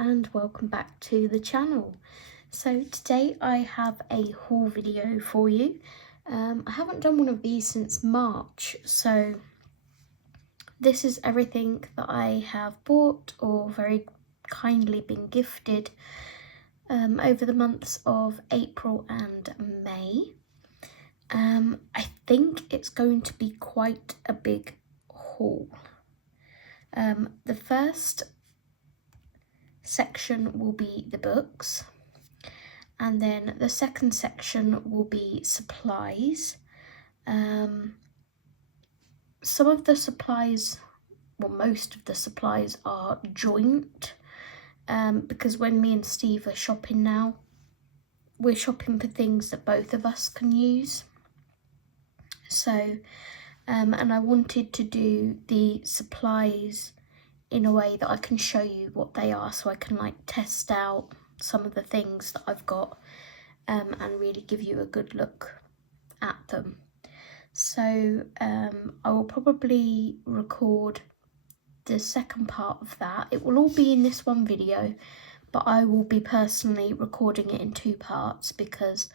and welcome back to the channel. So today I have a haul video for you. I haven't done one of these since March, so this is everything that I have bought or very kindly been gifted over the months of April and May. I think it's going to be quite a big haul. The first section will be the books, and then the second section will be supplies. Some of the supplies, well, most of the supplies are joint, because when me and Steve are shopping now, we're shopping for things that both of us can use. So and I wanted to do the supplies in a way that I can show you what they are, so I can like test out some of the things that I've got and really give you a good look at them. So I will probably record the second part of that. It will all be in this one video, but I will be personally recording it in two parts because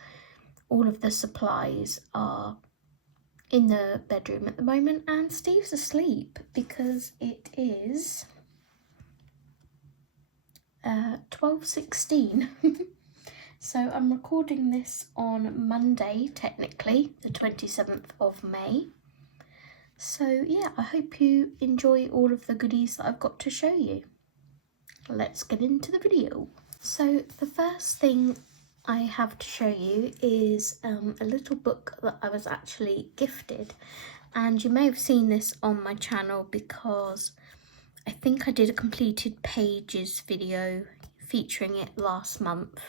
all of the supplies are in the bedroom at the moment and Steve's asleep because it is 12:16. So I'm recording this on Monday, technically the 27th of May. So yeah, I hope you enjoy all of the goodies that I've got to show you. Let's get into the video. So the first thing I have to show you is a little book that I was actually gifted, and you may have seen this on my channel because I think I did a completed pages video featuring it last month.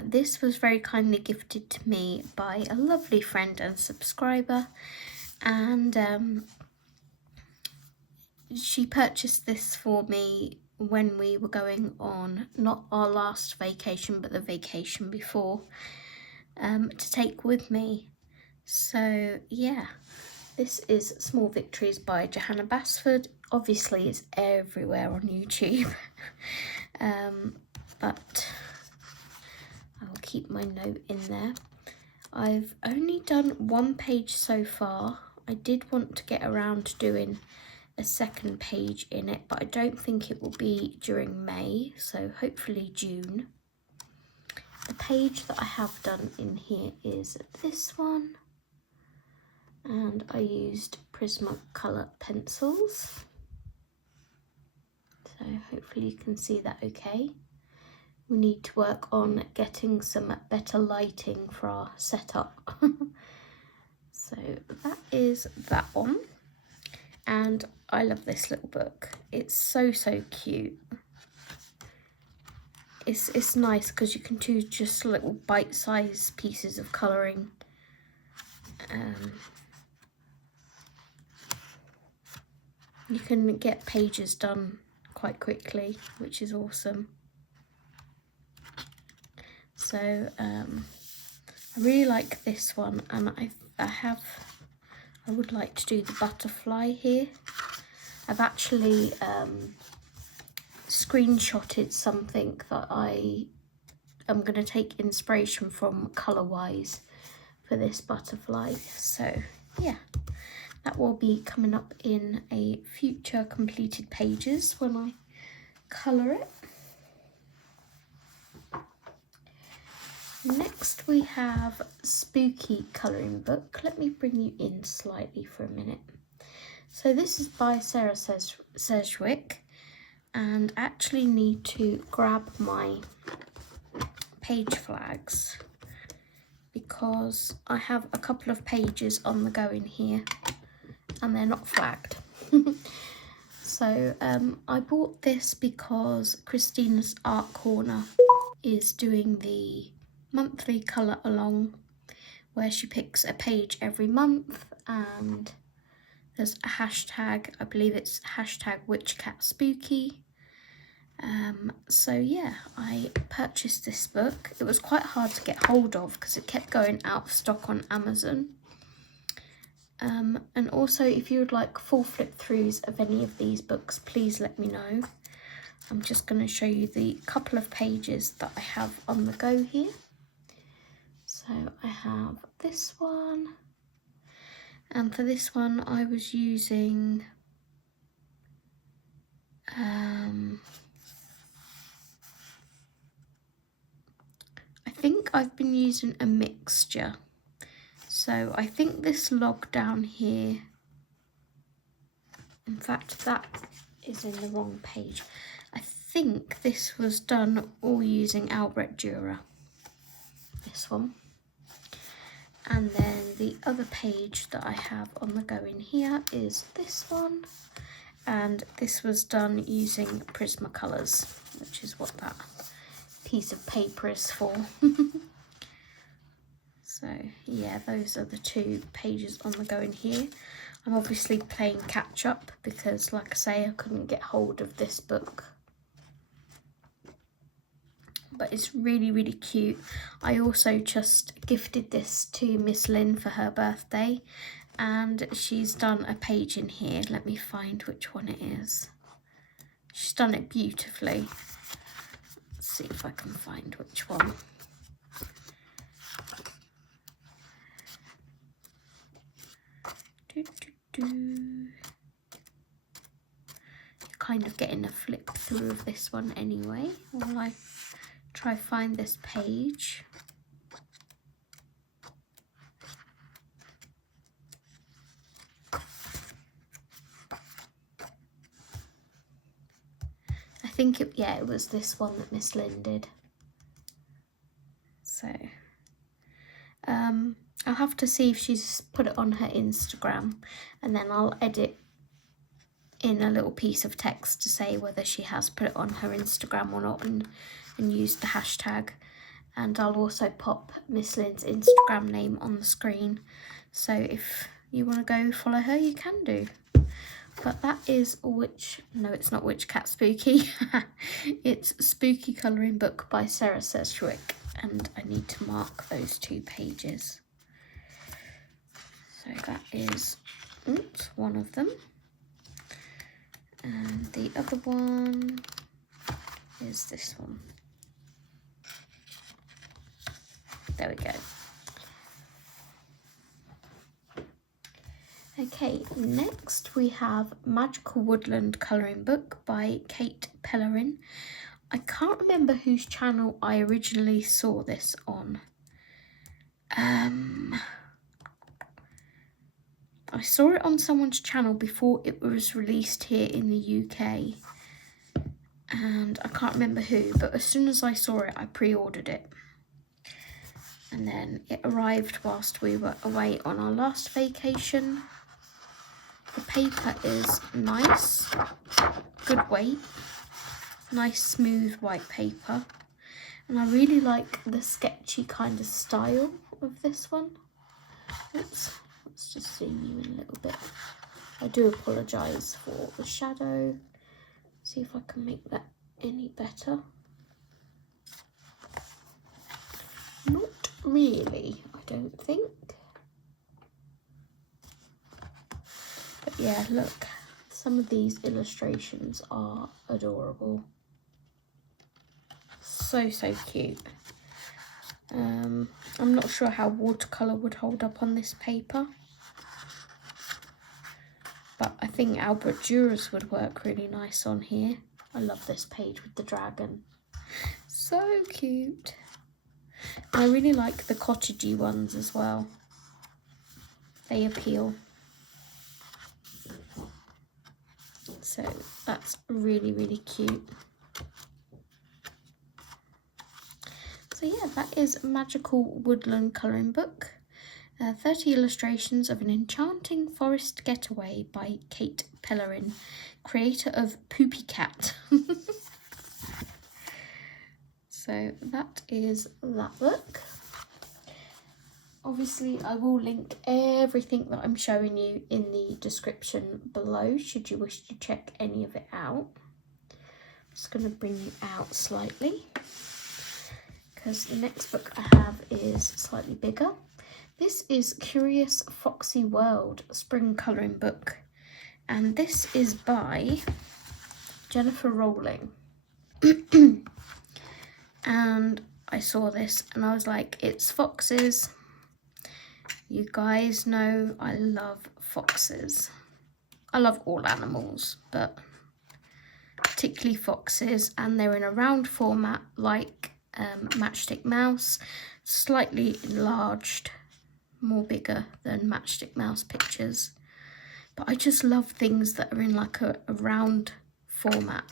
This was very kindly gifted to me by a lovely friend and subscriber, and she purchased this for me when we were going on not our last vacation but the vacation before, to take with me. So yeah, this is Small Victories by Johanna Basford. Obviously it's everywhere on YouTube. But I'll keep my note in there. I've only done one page so far. I did want to get around to doing a second page in it, but I don't think it will be during May, so hopefully June. The page that I have done in here is this one, and I used Prismacolor pencils, so hopefully you can see that okay. We need to work on getting some better lighting for our setup. So that is that one. And I love this little book. It's so cute. It's nice because you can do just little bite-sized pieces of colouring. You can get pages done quite quickly, which is awesome. So I really like this one, and I would like to do the butterfly here. I've actually screenshotted something that I am going to take inspiration from colour-wise for this butterfly. So yeah, that will be coming up in a future completed pages when I colour it. Next we have Spooky Colouring Book. Let me bring you in slightly for a minute. So this is by Sarah Sedgwick, and I actually need to grab my page flags because I have a couple of pages on the go in here and they're not flagged. So I bought this because Kristina's Art Corner is doing the monthly colour along where she picks a page every month, and there's a hashtag, I believe it's hashtag #WitchCatSpooky. So yeah, I purchased this book. It was quite hard to get hold of because it kept going out of stock on Amazon. And also, if you would like full flip throughs of any of these books, please let me know. I'm just going to show you the couple of pages that I have on the go here. So I have this one, and for this one I was using I think I've been using a mixture. So I think this log down here, in fact that is in the wrong page. I think this was done all using Albrecht Dürer, this one. And then the other page that I have on the go in here is this one. And this was done using Prismacolors, which is what that piece of paper is for. So yeah, those are the two pages on the go in here. I'm obviously playing catch up because, like I say, I couldn't get hold of this book. But it's really, really cute. I also just gifted this to Miss Lynn for her birthday, and she's done a page in here. Let me find which one it is. She's done it beautifully. Let's see if I can find which one. You're kind of getting a flip through of this one anyway, while I try find this page. I think it was this one that Miss Lynn did. So I'll have to see if she's put it on her Instagram, and then I'll edit in a little piece of text to say whether she has put it on her Instagram or not, and use the hashtag. And I'll also pop Miss Lynn's Instagram name on the screen, so if you want to go follow her, you can do. But that is no, it's not Witch Cat Spooky. It's Spooky Colouring Book by Sarah Sedgwick, and I need to mark those two pages. So that is one of them. And the other one is this one. There we go. Okay, next we have Magical Woodland Colouring Book by Kate Pellerin. I can't remember whose channel I originally saw this on. I saw it on someone's channel before it was released here in the UK. And I can't remember who, but as soon as I saw it, I pre-ordered it. And then it arrived whilst we were away on our last vacation. The paper is nice, good weight, nice smooth white paper. And I really like the sketchy kind of style of this one. Oops, let's just zoom you in a little bit. I do apologise for the shadow. See if I can make that any better. Not really, I don't think. But yeah, look, some of these illustrations are adorable. So cute. I'm not sure how watercolour would hold up on this paper, but I think Albrecht Dürer's would work really nice on here. I love this page with the dragon. So cute. And I really like the cottagey ones as well. They appeal. So that's really, really cute. So yeah, that is Magical Woodland Colouring Book. 30 illustrations of an enchanting forest getaway by Kate Pellerin, creator of Poopy Cat. So that is that book. Obviously, I will link everything that I'm showing you in the description below, should you wish to check any of it out. I'm just going to bring you out slightly, because the next book I have is slightly bigger. This is Curious Foxy World Spring Colouring Book, and this is by Jennifer Rowling. And I saw this and I was like, it's foxes. You guys know I love foxes. I love all animals, but particularly foxes, and they're in a round format like Matchstick Mouse, slightly enlarged, more bigger than Matchstick Mouse pictures. But I just love things that are in like a round format.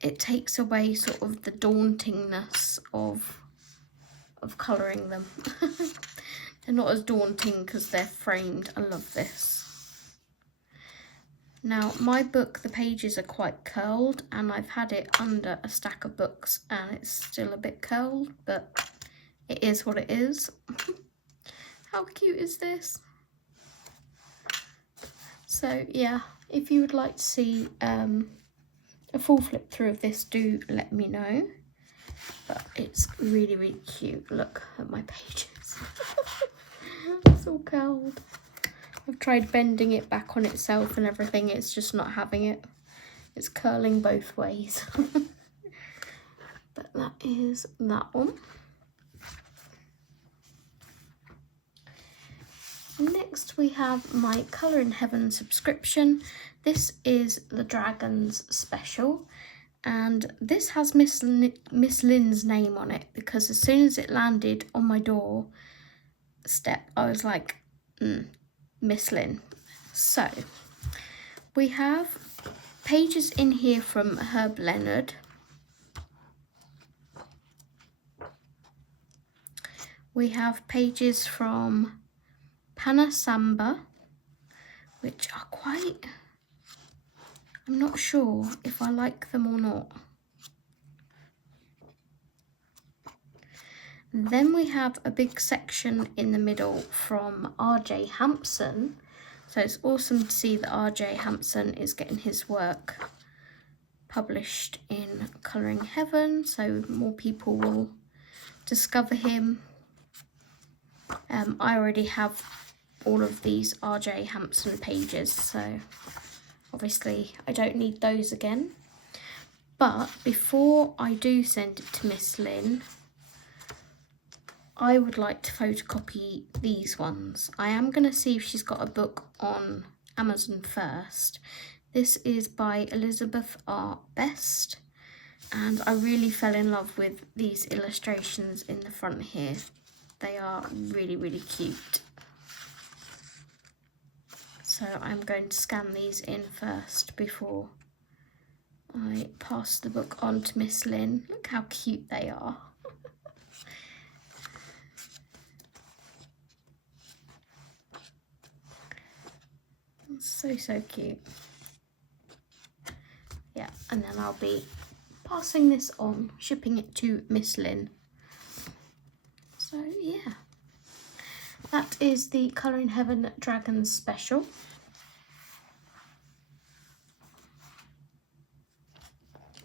It takes away sort of the dauntingness of colouring them. They're not as daunting because they're framed. I love this. Now, my book, the pages are quite curled, and I've had it under a stack of books and it's still a bit curled, but it is what it is. How cute is this? So yeah, if you would like to see a full flip through of this, do let me know. But it's really, really cute. Look at my pages. It's all curled. I've tried bending it back on itself and everything. It's just not having it. It's curling both ways. But that is that one. Next we have my Colour in Heaven subscription. This is the Dragons special, and this has Miss Lynn's name on it, because as soon as it landed on my door step I was like, Miss Lynn. So we have pages in here from Herb Leonard. We have pages from Pana Samba, which are quite, I'm not sure if I like them or not. Then we have a big section in the middle from R.J. Hampson. So it's awesome to see that R.J. Hampson is getting his work published in Colour in Heaven, so more people will discover him. I already have all of these R.J. Hampson pages, so obviously I don't need those again. But before I do send it to Miss Lynn, I would like to photocopy these ones. I am going to see if she's got a book on Amazon first. This is by Elizabeth R. Best, and I really fell in love with these illustrations in the front here. They are really, really cute. So I'm going to scan these in first before I pass the book on to Miss Lynn. Look how cute they are. So, so cute. Yeah, and then I'll be passing this on, shipping it to Miss Lynn. So yeah, that is the Colour in Heaven Dragons special.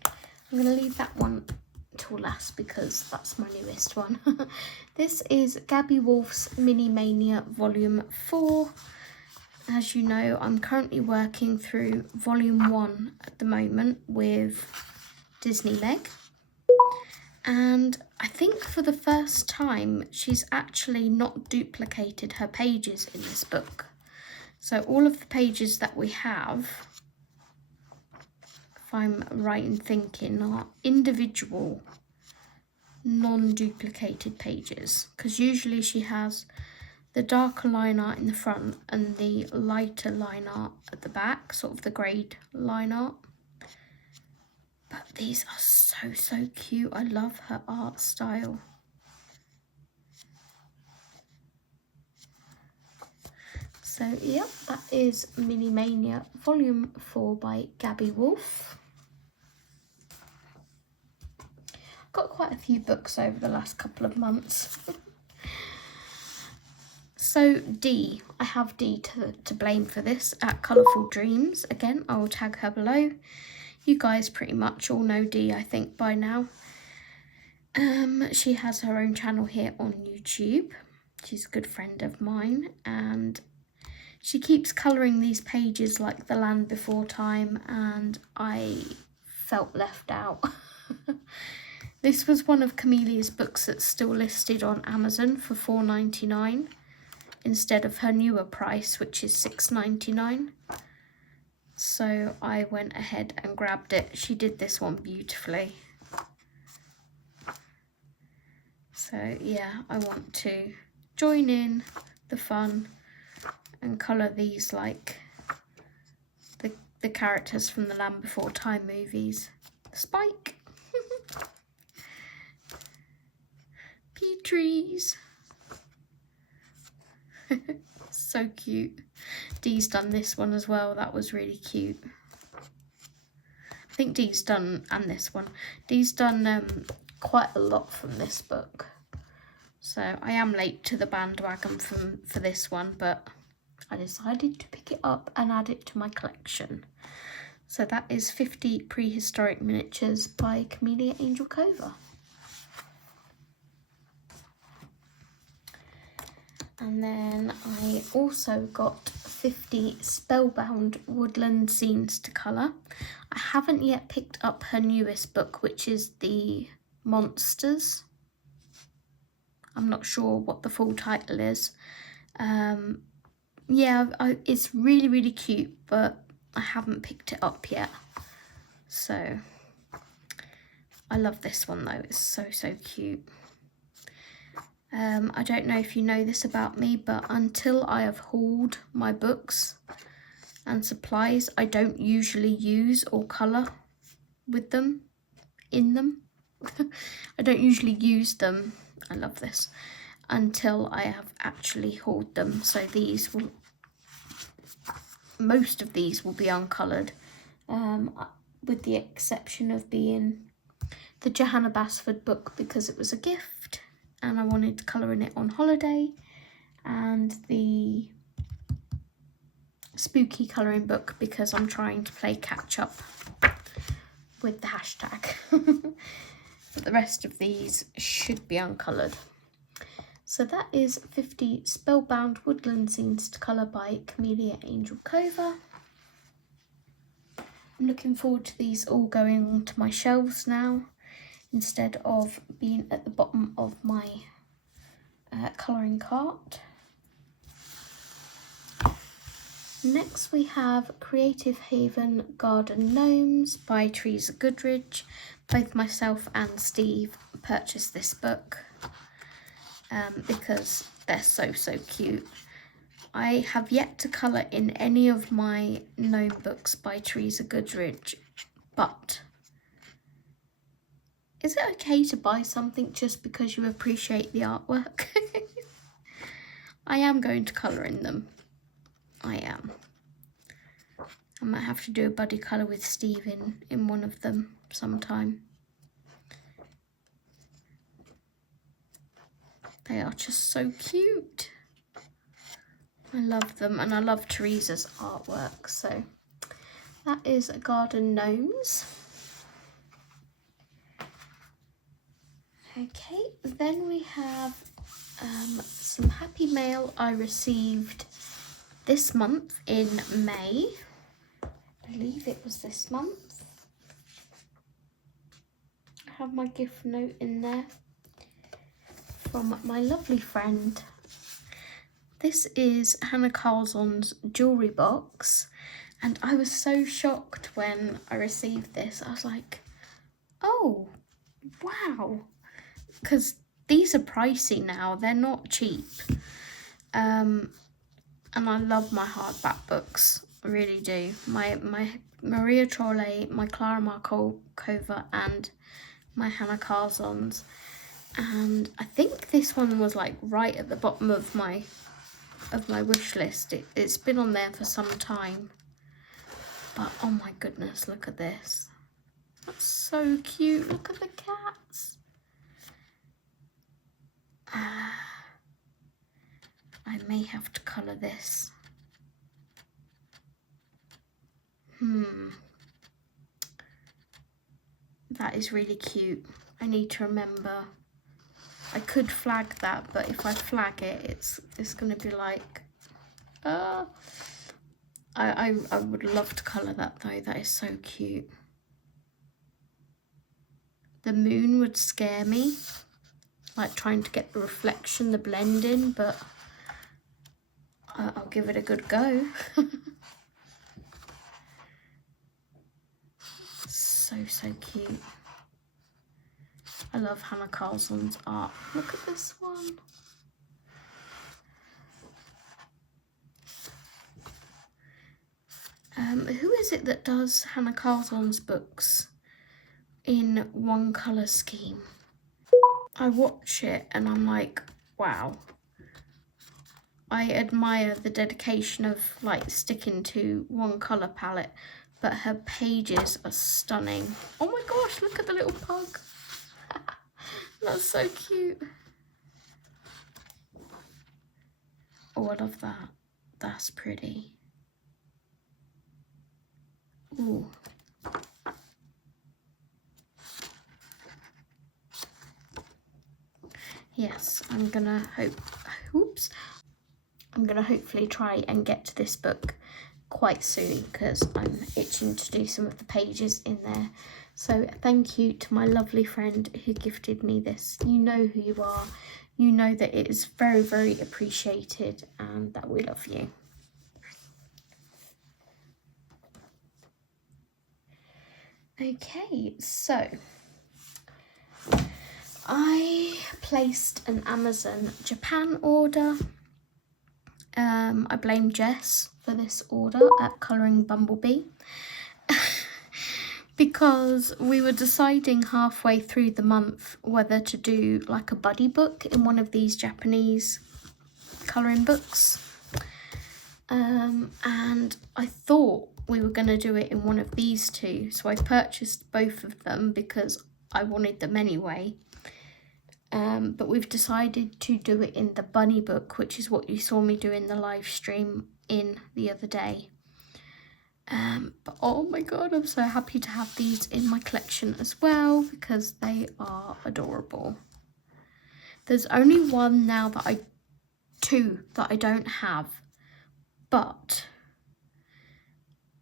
I'm going to leave that one till last because that's my newest one. This is Gabby Wolf's Mini Mania Volume 4. As you know, I'm currently working through Volume 1 at the moment with Disney Meg. And I think for the first time, she's actually not duplicated her pages in this book. So all of the pages that we have, if I'm right in thinking, are individual, non-duplicated pages. Because usually she has the darker line art in the front and the lighter line art at the back, sort of the grade line art. But these are so, so cute. I love her art style. So, yep, that is Mini Mania Volume 4 by Gabby Wolf. Got quite a few books over the last couple of months. So Dee, I have Dee to blame for this at Colourful Dreams. Again, I will tag her below. You guys pretty much all know Dee, I think, by now. She has her own channel here on YouTube. She's a good friend of mine, and she keeps colouring these pages like The Land Before Time, and I felt left out. This was one of Camelia's books that's still listed on Amazon for $4.99 instead of her newer price, which is $6.99. So I went ahead and grabbed it. She did this one beautifully. So yeah, I want to join in the fun and colour these like the characters from the Land Before Time movies. Spike. Petries. So cute. Dee's done this one as well. That was really cute. I think Dee's done, and this one. Dee's done quite a lot from this book. So I am late to the bandwagon for this one, but I decided to pick it up and add it to my collection. So that is 50 Prehistoric Miniatures by Camelia Angel-Cova. And then I also got 50 Spellbound Woodland Scenes to colour. I haven't yet picked up her newest book, which is the Monsters. I'm not sure what the full title is. Yeah, it's really, really cute, but I haven't picked it up yet. So I love this one though. It's so, so cute. I don't know if you know this about me, but until I have hauled my books and supplies, I don't usually use or colour with them, in them. I don't usually use them, I love this, until I have actually hauled them. So these will, most of these will be uncoloured, with the exception of being the Johanna Basford book because it was a gift and I wanted to colour in it on holiday, and the spooky colouring book because I'm trying to play catch up with the hashtag. But the rest of these should be uncoloured. So that is 50 Spellbound Woodland Scenes to colour by Camelia Angel-Cova. I'm looking forward to these all going onto my shelves now, instead of being at the bottom of my colouring cart. Next we have Creative Haven Garden Gnomes by Teresa Goodridge. Both myself and Steve purchased this book because they're so, so cute. I have yet to colour in any of my gnome books by Teresa Goodridge, but is it okay to buy something just because you appreciate the artwork? I am going to colour in them. I am. I might have to do a buddy colour with Steve in one of them sometime. They are just so cute. I love them, and I love Teresa's artwork. So that is Garden Gnomes. Okay, then we have some happy mail I received this month in May. I believe it was this month. I have my gift note in there from my lovely friend. This is Hannah Carlson's jewellery box, and I was so shocked when I received this. I was like, oh, wow. Because these are pricey now, they're not cheap. And I love my hardback books, I really do. My Maria Trolle, my Clara Markova, and my Hannah Carlson's. And I think this one was like right at the bottom of my wish list. It's been on there for some time. But oh my goodness, look at this. That's so cute. Look at the cats. I may have to colour this. That is really cute. I need to remember. I could flag that, but if I flag it, it's going to be like, I would love to colour that though. That is so cute. the moon would scare me, like trying to get the reflection, the blend in, but I'll give it a good go. So cute. I love Hannah Carlson's art. Look at this one. Who is it that does Hannah Carlson's books in one colour scheme? I watch it and I'm like, wow. I admire the dedication of like sticking to one colour palette, but her pages are stunning. Oh my gosh, look at the little pug. That's so cute. Oh, I love that. That's pretty. Ooh. Yes, I'm gonna hopefully try and get to this book quite soon because I'm itching to do some of the pages in there. So thank you to my lovely friend who gifted me this. You know who you are. You know that it is very, very appreciated and that we love you. Okay, so I placed an Amazon Japan order. I blame Jess for this order at Colouring Bumblebee because we were deciding halfway through the month whether to do like a buddy book in one of these Japanese colouring books. And I thought we were going to do it in one of these two, so I purchased both of them because I wanted them anyway. But we've decided to do it in the bunny book, which is what you saw me do in the live stream in the other day. But oh my god, I'm so happy to have these in my collection as well because they are adorable. There's only two that I don't have, but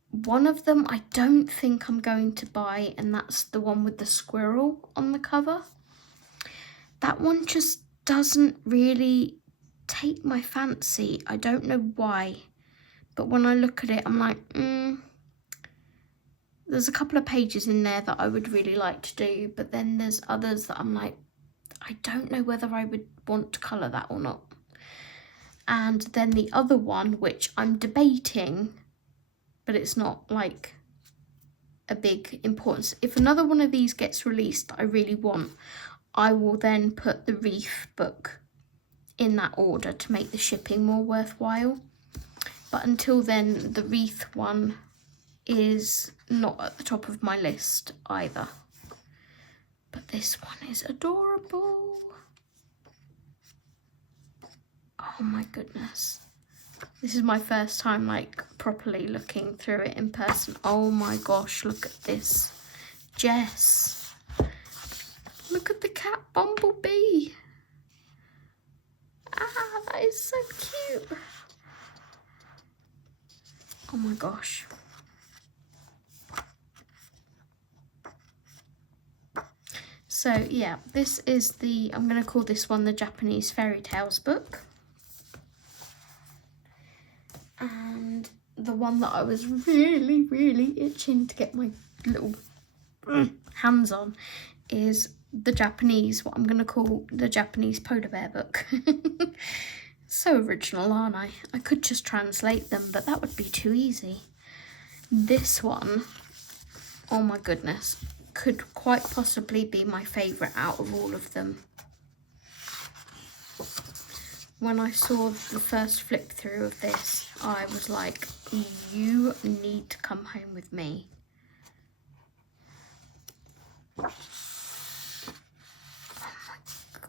one of them I don't think I'm going to buy, and that's the one with the squirrel on the cover. That one just doesn't really take my fancy. I don't know why, but when I look at it, I'm like, There's a couple of pages in there that I would really like to do, but then there's others that I'm like, I don't know whether I would want to colour that or not. And then the other one, which I'm debating, but it's not like a big importance. If another one of these gets released that I really want, I will then put the Reef book in that order to make the shipping more worthwhile. But until then, the Wreath one is not at the top of my list either. But this one is adorable. Oh my goodness. This is my first time like properly looking through it in person. Oh my gosh, look at this. Jess. Look at the cat Bumblebee. Ah, that is so cute. Oh my gosh. So yeah, this is I'm going to call this one the Japanese Fairy Tales book. And the one that I was really, really itching to get my little hands on is the Japanese, what I'm going to call the Japanese polar bear book. So original, aren't I? I could just translate them, but that would be too easy. This one, oh my goodness, could quite possibly be my favourite out of all of them. When I saw the first flip through of this, I was like, you need to come home with me. Oh my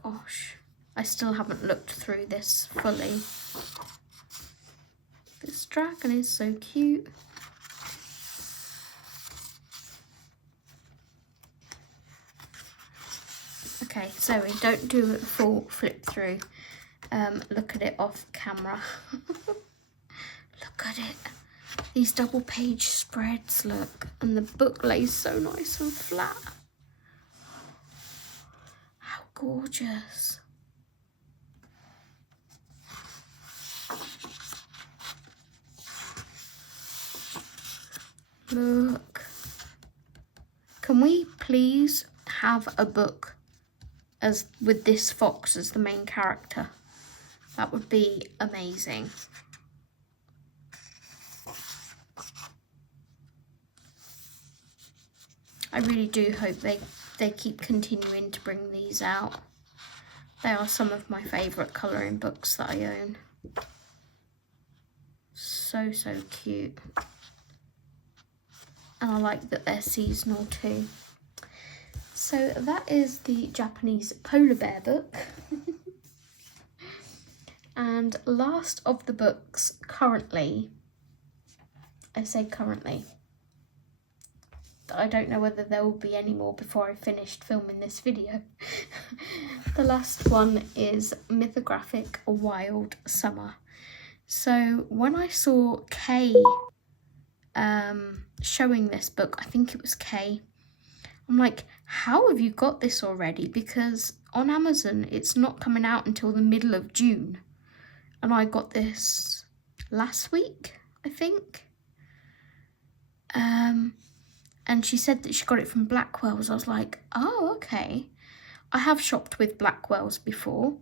gosh. I still haven't looked through this fully. This dragon is so cute. Okay, Zoe, don't do a full flip through. Look at it off camera. Look at it. These double page spreads, look. And the book lays so nice and flat. gorgeous. Look. Can we please have a book as with this fox as the main character? That would be amazing. I really do hope they keep continuing to bring these out. They are some of my favourite colouring books that I own. So cute. And I like that they're seasonal too. So that is the Japanese polar bear book. And last of the books currently, I say currently, I don't know whether there will be any more before I finished filming this video. The last one is Mythographic Wild Summer. So when I saw Kay showing this book, I think it was Kay, I'm like, how have you got this already? Because on Amazon it's not coming out until the middle of June, and I got this last week, I think. And she said that she got it from Blackwell's. I was like, oh, okay. I have shopped with Blackwell's before,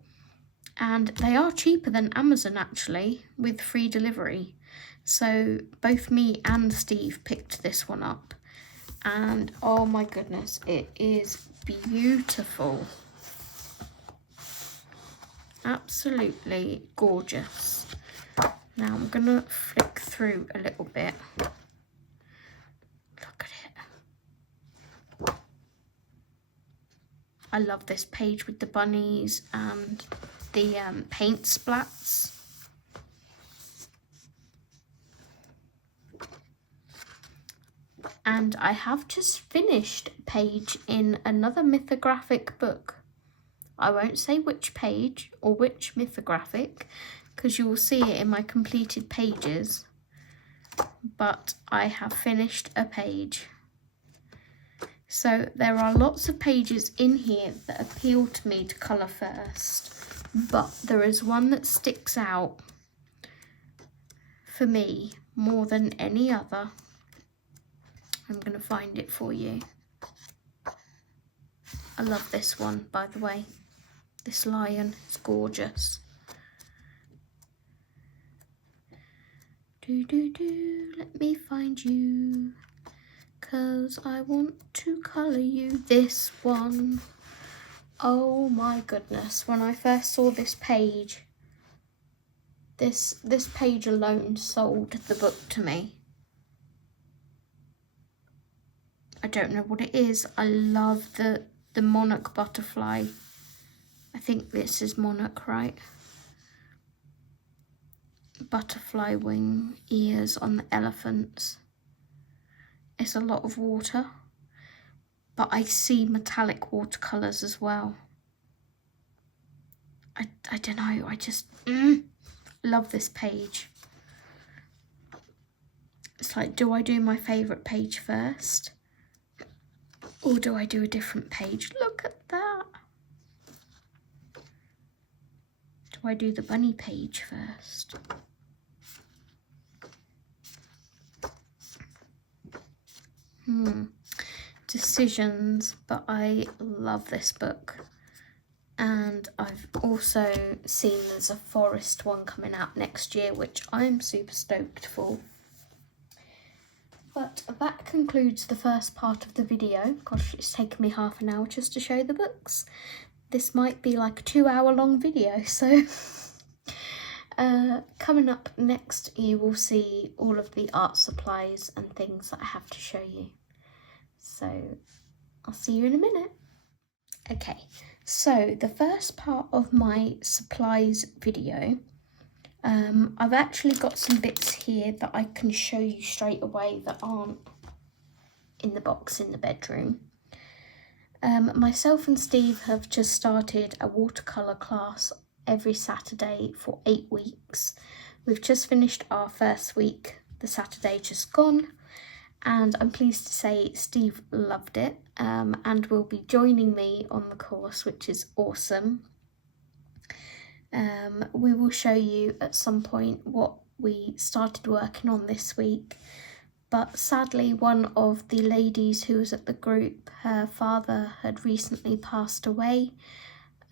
and they are cheaper than Amazon actually, with free delivery. So both me and Steve picked this one up, and oh my goodness, it is beautiful. Absolutely gorgeous. Now I'm gonna flick through a little bit. Look at it. I love this page with the bunnies and the paint splats. And I have just finished a page in another mythographic book. I won't say which page or which mythographic, because you will see it in my completed pages. But I have finished a page. So there are lots of pages in here that appeal to me to colour first. But there is one that sticks out for me more than any other. I'm going to find it for you. I love this one, by the way. This lion is gorgeous. Let me find you, 'cause I want to colour you. This one. Oh my goodness, when I first saw this page, this page alone sold the book to me. I don't know what it is. I love the monarch butterfly. I think this is monarch, right? Butterfly wing ears on the elephants. It's a lot of water, but I see metallic watercolours as well. I don't know, I just love this page. It's like, do I do my favourite page first? Or do I do a different page? Look at that. Do I do the bunny page first? Decisions, but I love this book. And I've also seen there's a forest one coming out next year, which I'm super stoked for. But that concludes the first part of the video. Gosh, it's taken me half an hour just to show the books. This might be like a 2-hour long video, so coming up next you will see all of the art supplies and things that I have to show you. So I'll see you in a minute. Okay, so the first part of my supplies video, I've actually got some bits here that I can show you straight away that aren't in the box in the bedroom. Myself and Steve have just started a watercolour class every Saturday for 8 weeks. We've just finished our first week, the Saturday just gone, and I'm pleased to say Steve loved it. and will be joining me on the course, which is awesome. We will show you at some point what we started working on this week, but sadly one of the ladies who was at the group, her father had recently passed away,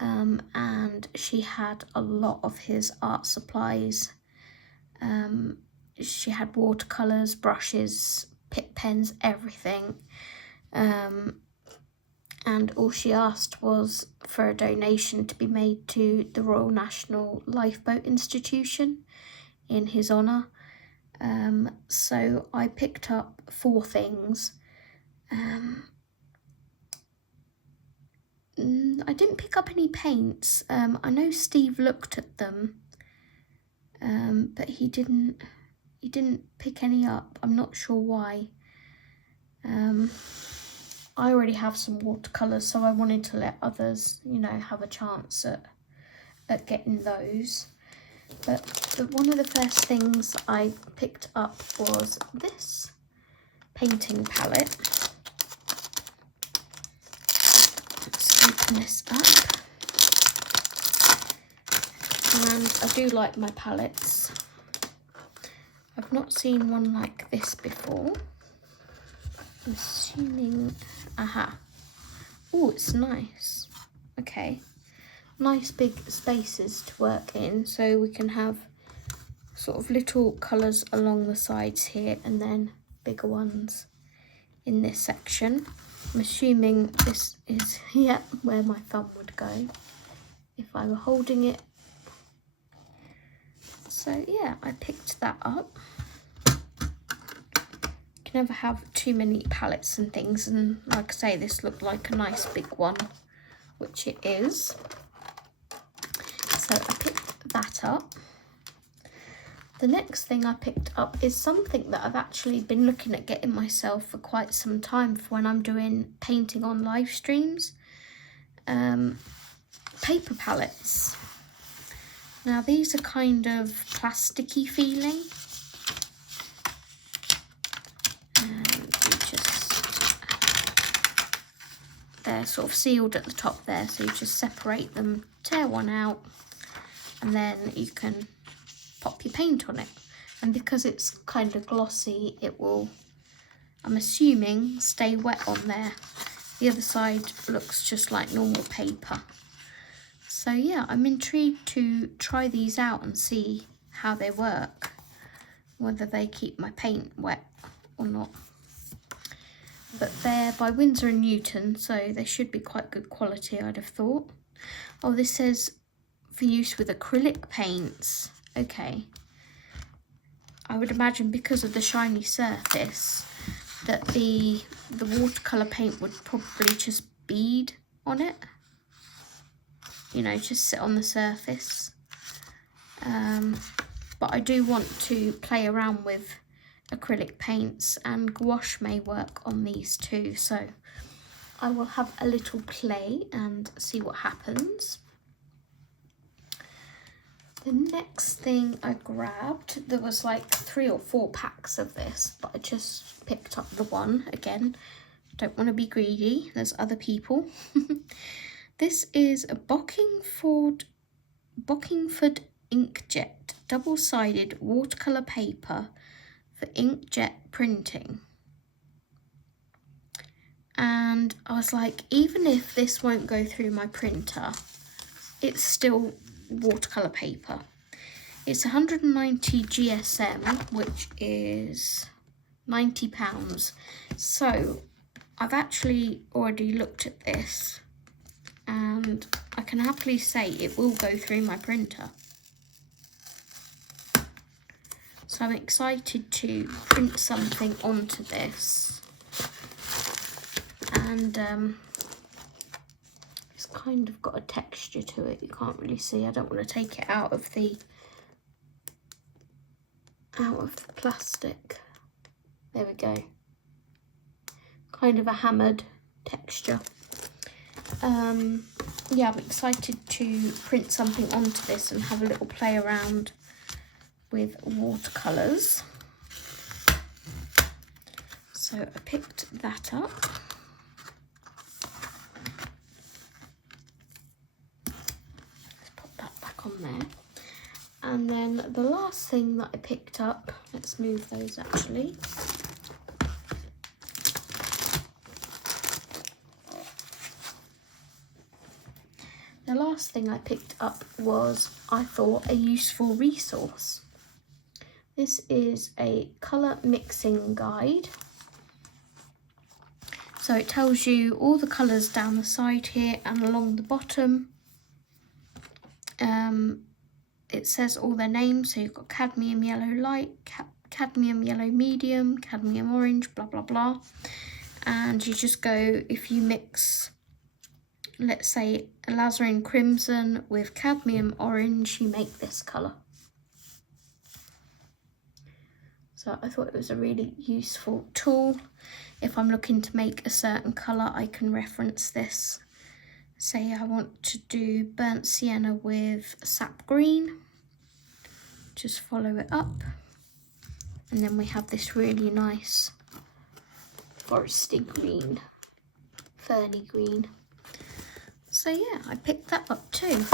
and she had a lot of his art supplies. She had watercolours, brushes, Pitt pens, everything, and all she asked was for a donation to be made to the Royal National Lifeboat Institution in his honour. So I picked up 4 things. I didn't pick up any paints. I know Steve looked at them, but he didn't pick any up. I'm not sure why. I already have some watercolours, so I wanted to let others, you know, have a chance at getting those. But one of the first things I picked up was this painting palette. Let's open this up. And I do like my palettes. I've not seen one like this before. I'm assuming, aha. Oh, it's nice. Okay. Nice big spaces to work in, so we can have sort of little colours along the sides here and then bigger ones in this section. I'm assuming this is, yeah, where my thumb would go if I were holding it. So yeah, I picked that up. Never have too many palettes and things, and like I say, this looked like a nice big one, which it is. So I picked that up. The next thing I picked up is something that I've actually been looking at getting myself for quite some time for when I'm doing painting on live streams. Paper palettes. Now these are kind of plasticky feeling. They're sort of sealed at the top there, so you just separate them, tear one out, and then you can pop your paint on it. And because it's kind of glossy, it will, I'm assuming, stay wet on there. The other side looks just like normal paper. So yeah, I'm intrigued to try these out and see how they work, whether they keep my paint wet or not. But they're by Winsor & Newton, so they should be quite good quality, I'd have thought. Oh, this says for use with acrylic paints. Okay. I would imagine because of the shiny surface that the watercolour paint would probably just bead on it. You know, just sit on the surface. But I do want to play around with acrylic paints, and gouache may work on these too, so I will have a little play and see what happens. The next thing I grabbed, there was like 3 or 4 packs of this, but I just picked up the one. Again, don't want to be greedy, there's other people. This is a Bockingford Inkjet double-sided watercolour paper for inkjet printing. And I was like, even if this won't go through my printer, it's still watercolour paper. It's 190 GSM, which is £90. So I've actually already looked at this, and I can happily say it will go through my printer. So I'm excited to print something onto this. And it's kind of got a texture to it, you can't really see. I don't want to take it out of the plastic. There we go. Kind of a hammered texture. Yeah, I'm excited to print something onto this and have a little play around with watercolours. So I picked that up. back on there. And then the last thing that I picked up, let's move those actually. The last thing I picked up was, I thought, a useful resource. This is a colour mixing guide. So it tells you all the colours down the side here and along the bottom. It says all their names, so you've got cadmium yellow light, cadmium yellow medium, cadmium orange, blah blah blah. And you just go, if you mix, let's say, alizarin crimson with cadmium orange, you make this colour. So I thought it was a really useful tool. If I'm looking to make a certain colour, I can reference this. Say I want to do burnt sienna with sap green. Just follow it up. And then we have this really nice foresty green, ferny green. So yeah, I picked that up too.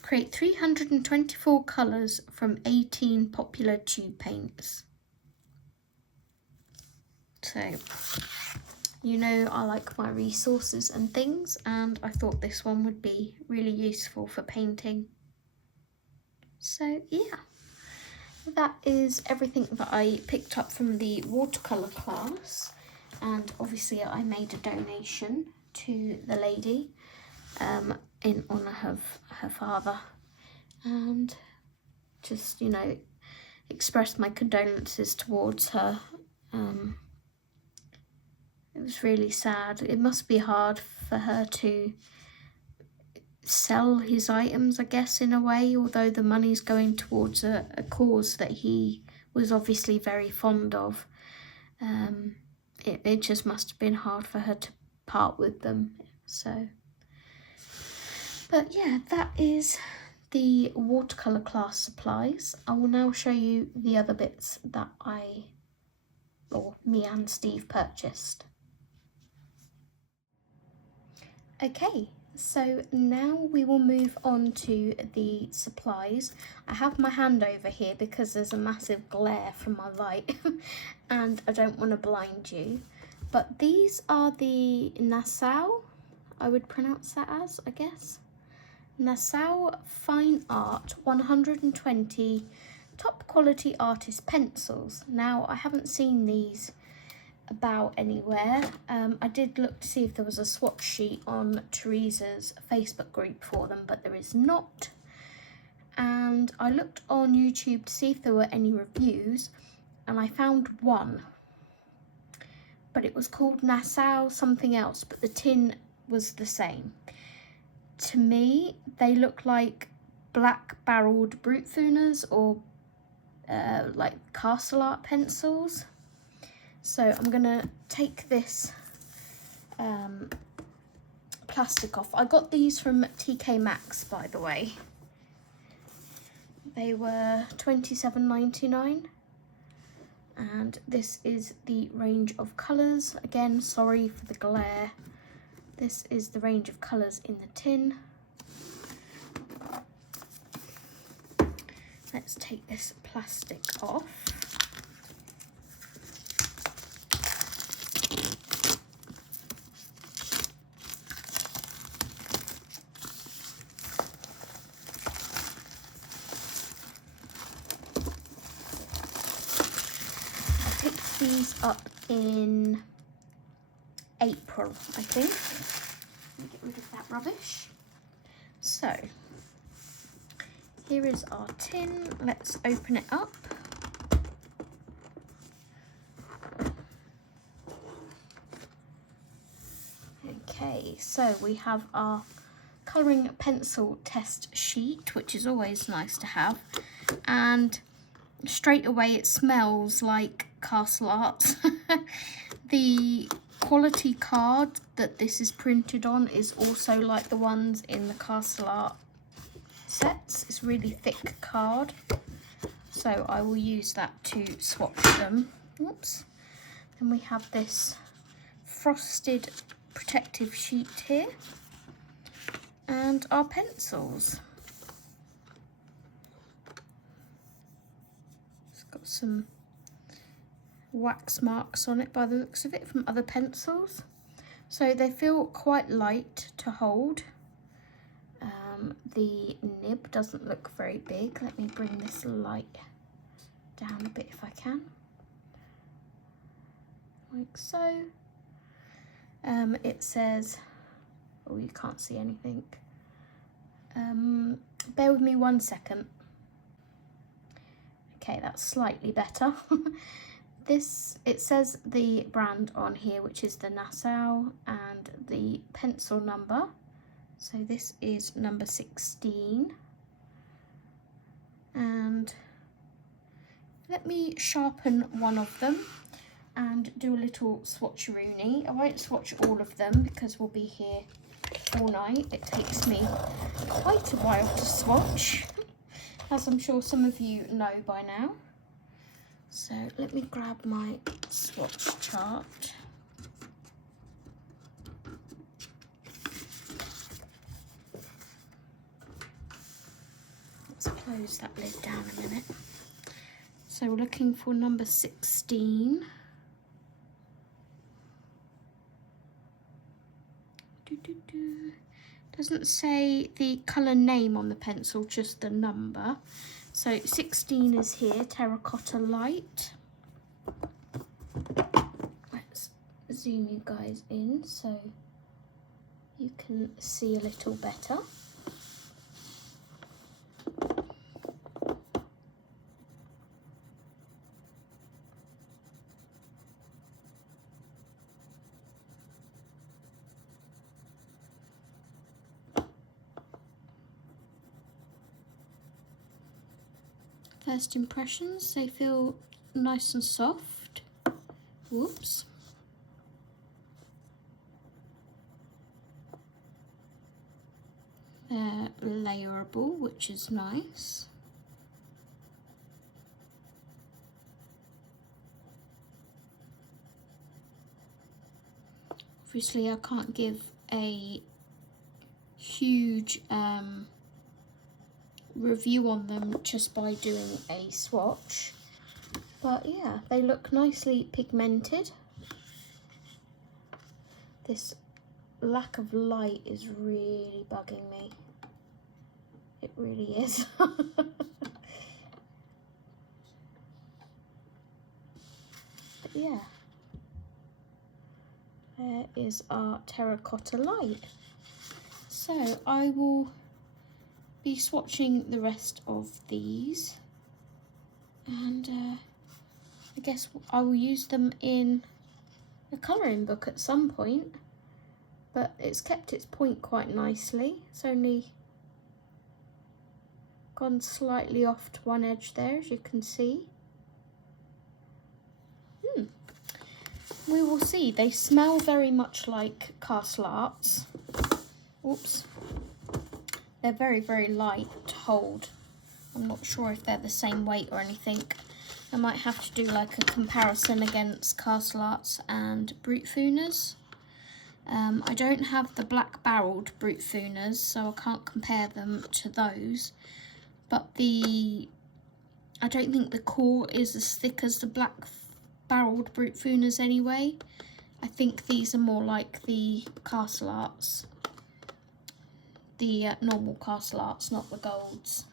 Create 324 colours from 18 popular tube paints. So, you know I like my resources and things, and I thought this one would be really useful for painting. So yeah, that is everything that I picked up from the watercolour class, and obviously I made a donation to the lady in honour of her father, and just, you know, expressed my condolences towards her. It was really sad. It must be hard for her to sell his items, I guess, in a way, although the money's going towards a cause that he was obviously very fond of. It just must have been hard for her to part with them. So, but yeah, that is the watercolour class supplies. I will now show you the other bits that me and Steve purchased. Okay, so now we will move on to the supplies. I have my hand over here because there's a massive glare from my light and I don't want to blind you. But these are the Nassau, I would pronounce that as, I guess. Nassau Fine Art 120 top quality artist pencils. Now, I haven't seen these about anywhere. I did look to see if there was a swatch sheet on Teresa's Facebook group for them, but there is not. And I looked on YouTube to see if there were any reviews, and I found one, but it was called Nassau something else, but the tin was the same. To me, they look like black barreled brute Funas or like castle art pencils. So I'm gonna take this plastic off. I got these from TK Maxx, by the way. They were $27.99, and this is the range of colours. Again, sorry for the glare. This is the range of colours in the tin. Let's take this plastic off. These up in April, I think. Let me get rid of that rubbish. So, here is our tin. Let's open it up. Okay, so we have our colouring pencil test sheet, which is always nice to have. And straight away it smells like castle art. The quality card that this is printed on is also like the ones in the castle art sets. It's really thick card, so I will use that to swatch them. Oops. Then we have this frosted protective sheet here. And our pencils. It's got some wax marks on it by the looks of it from other pencils. So they feel quite light to hold. The nib doesn't look very big. Let me bring this light down a bit if I can. Like so. It says, oh, you can't see anything. Bear with me 1 second. Okay, that's slightly better. It says the brand on here, which is the Nassau, and the pencil number. So this is number 16. And let me sharpen one of them and do a little swatcheroony. I won't swatch all of them because we'll be here all night. It takes me quite a while to swatch, as I'm sure some of you know by now. So let me grab my swatch chart. Let's close that lid down a minute. So we're looking for number 16. Doesn't say the colour name on the pencil, just the number. So 16 is here, Terracotta Light. Let's zoom you guys in so you can see a little better. First impressions, they feel nice and soft. Whoops. They're layerable, which is nice. Obviously, I can't give a huge review on them just by doing a swatch, but yeah, they look nicely pigmented. This lack of light is really bugging me. It really is. But yeah, there is our Terracotta Light. So I will be swatching the rest of these, and I guess I will use them in a colouring book at some point, but it's kept its point quite nicely. It's only gone slightly off to one edge there, as you can see. We will see. They smell very much like Castle Arts. Oops. They're very, very light to hold. I'm not sure if they're the same weight or anything. I might have to do like a comparison against Castle Arts and Brute Fooners. I don't have the black barreled Brute Fooners, so I can't compare them to those. But I don't think the core is as thick as the black barreled Brute Fooners anyway. I think these are more like the Castle Arts. The normal Castle Arts, not the golds.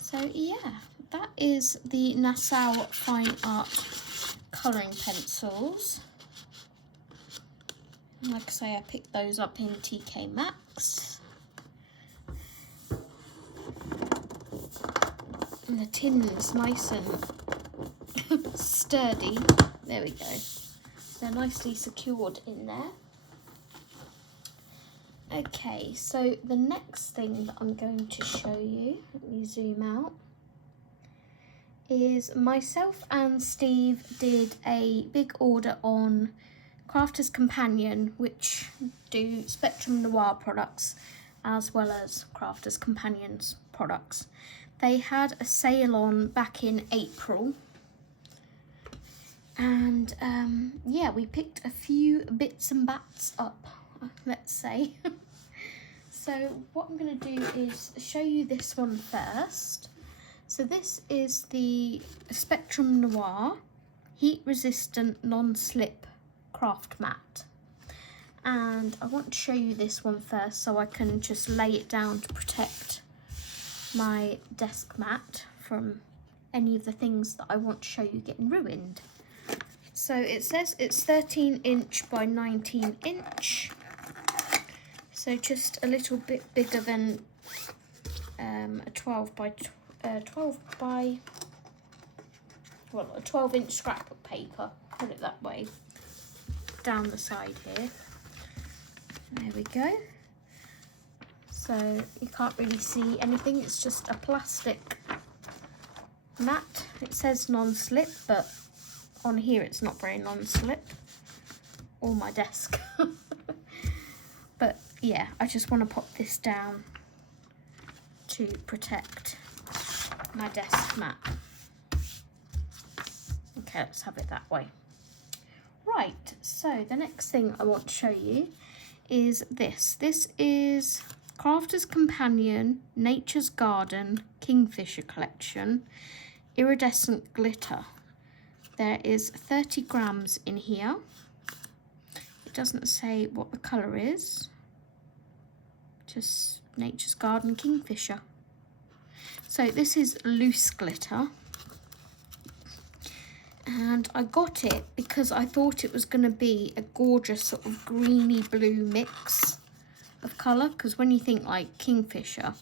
So yeah, that is the Nassau Fine Art colouring pencils. And like I say, I picked those up in TK Maxx. And the tin's nice and sturdy. There we go. They're nicely secured in there. Okay, so the next thing that I'm going to show you, let me zoom out, is myself and Steve did a big order on Crafter's Companion, which do Spectrum Noir products as well as Crafter's Companion's products. They had a sale on back in April, and yeah, we picked a few bits and bats up, let's say. So what I'm going to do is show you this one first. So this is the Spectrum Noir Heat Resistant Non-Slip Craft Mat. And I want to show you this one first so I can just lay it down to protect my desk mat from any of the things that I want to show you getting ruined. So it says it's 13 inch by 19 inch. So just a little bit bigger than a 12 inch scrapbook paper, put it that way, down the side here. There we go. So you can't really see anything, it's just a plastic mat. It says non-slip, but on here it's not very non-slip, or my desk. But yeah, I just want to pop this down to protect my desk mat. Okay, let's have it that way. Right, so the next thing I want to show you is this. This is Crafter's Companion Nature's Garden Kingfisher Collection Iridescent Glitter. There is 30 grams in here. It doesn't say what the colour is, just Nature's Garden Kingfisher. So this is loose glitter, and I got it because I thought it was going to be a gorgeous sort of greeny blue mix of colour, because when you think like Kingfisher,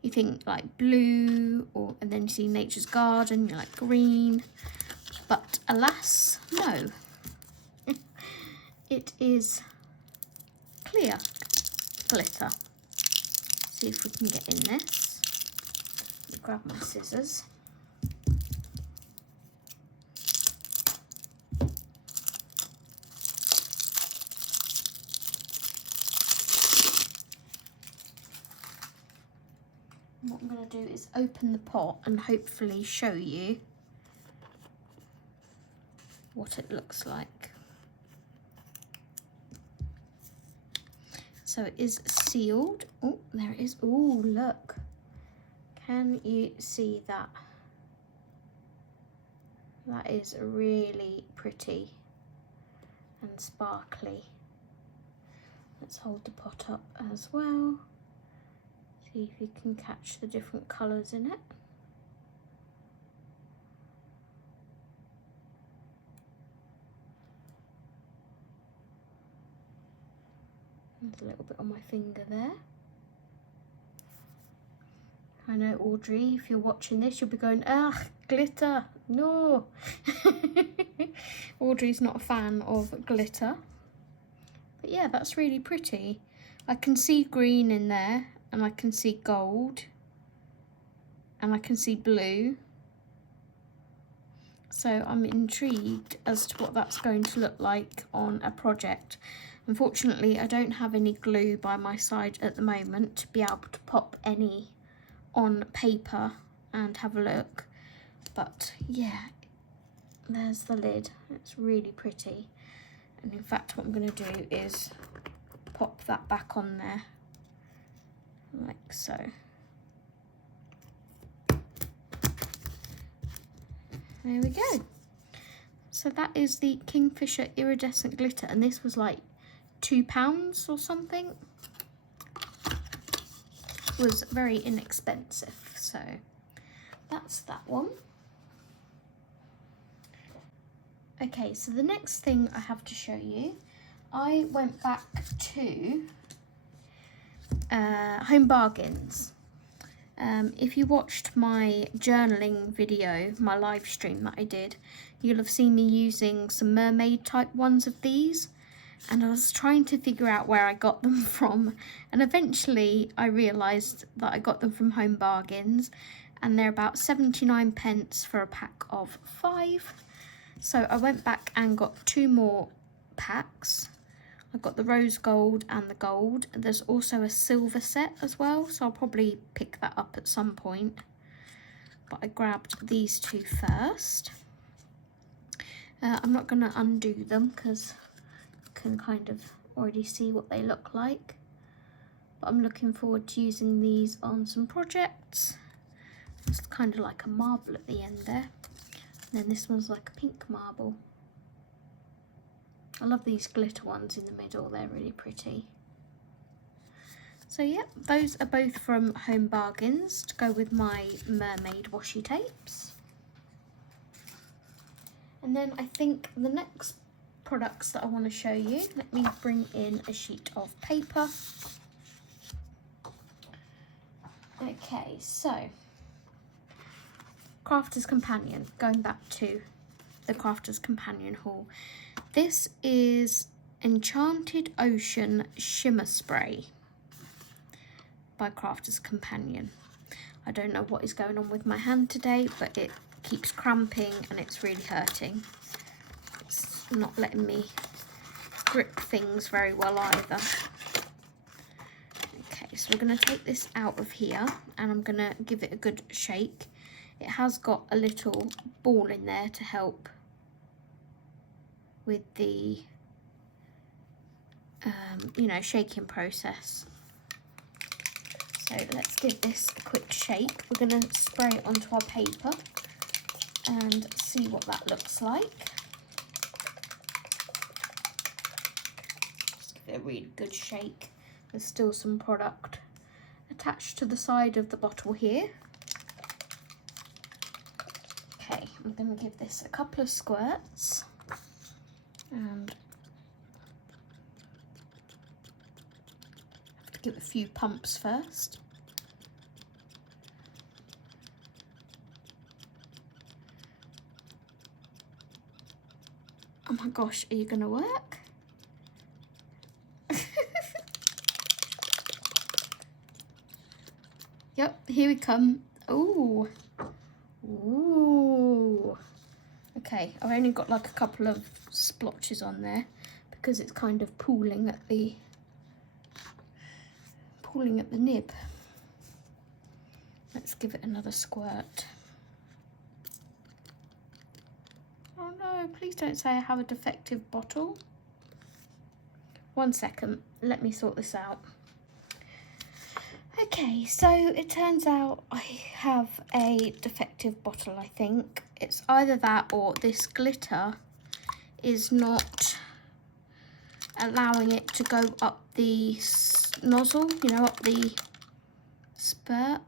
you think like blue, and then you see Nature's Garden, you're like green, but alas, no. It is clear glitter. See if we can get in this. Let me grab my scissors. And what I'm going to do is open the pot and hopefully show you what it looks like. So it is sealed. Oh, there it is. Oh, look. Can you see that? That is really pretty and sparkly. Let's hold the pot up as well. See if you can catch the different colours in it. There's a little bit on my finger there. I know, Audrey, if you're watching this, you'll be going, ah, glitter, no. Audrey's not a fan of glitter. But yeah, that's really pretty. I can see green in there, and I can see gold, and I can see blue. So I'm intrigued as to what that's going to look like on a project. Unfortunately, I don't have any glue by my side at the moment to be able to pop any on paper and have a look. But yeah, there's the lid. It's really pretty. And in fact, what I'm going to do is pop that back on there, like so. There we go. So that is the Kingfisher Iridescent Glitter, and this was like £2 or something. It was very inexpensive, so that's that one. Okay, so the next thing I have to show you, I went back to Home Bargains. If you watched my journaling video, my live stream that I did, you'll have seen me using some mermaid type ones of these, and I was trying to figure out where I got them from, and eventually I realised that I got them from Home Bargains, and they're about 79p for a pack of 5. So I went back and got 2 more packs. I've got the rose gold and the gold. There's also a silver set as well, so I'll probably pick that up at some point. But I grabbed these 2 first. I'm not going to undo them because you can kind of already see what they look like. but I'm looking forward to using these on some projects. It's kind of like a marble at the end there. And then this one's like a pink marble. I love these glitter ones in the middle, they're really pretty. So yeah, those are both from Home Bargains to go with my mermaid washi tapes. And then I think the next products that I want to show you, let me bring in a sheet of paper. Okay, so Crafter's Companion, going back to the Crafter's Companion haul. This is Enchanted Ocean Shimmer Spray by Crafter's Companion. I don't know what is going on with my hand today, but it keeps cramping and it's really hurting. It's not letting me grip things very well either. Okay, so we're going to take this out of here and I'm going to give it a good shake. It has got a little ball in there to help with the you know, shaking process. So let's give this a quick shake. We're going to spray it onto our paper and see what that looks like. Just give it a really good shake. There's still some product attached to the side of the bottle here. Okay, I'm going to give this a couple of squirts and have to give it a few pumps first. Oh my gosh, are you going to work? Yep, here we come. Ooh. Ooh. Okay, I've only got like a couple of splotches on there because it's kind of pooling at the nib. Let's give it another squirt. Oh no, please don't say I have a defective bottle. 1 second, let me sort this out. Okay, so it turns out I have a defective bottle, I think. It's either that or this glitter is not allowing it to go up the nozzle, you know, up the spurt.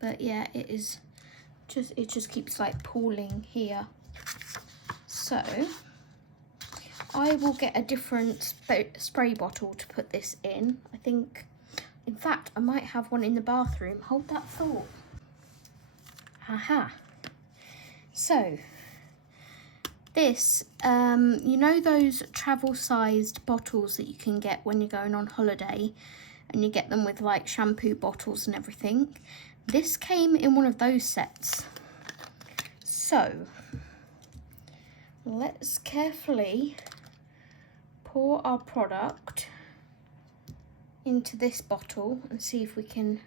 But yeah, it just keeps like pooling here. So I will get a different spray bottle to put this in. I think, in fact, I might have one in the bathroom. Hold that thought. Aha. So this, you know those travel-sized bottles that you can get when you're going on holiday, and you get them with like shampoo bottles and everything? This came in one of those sets. So let's carefully pour our product into this bottle and see if we can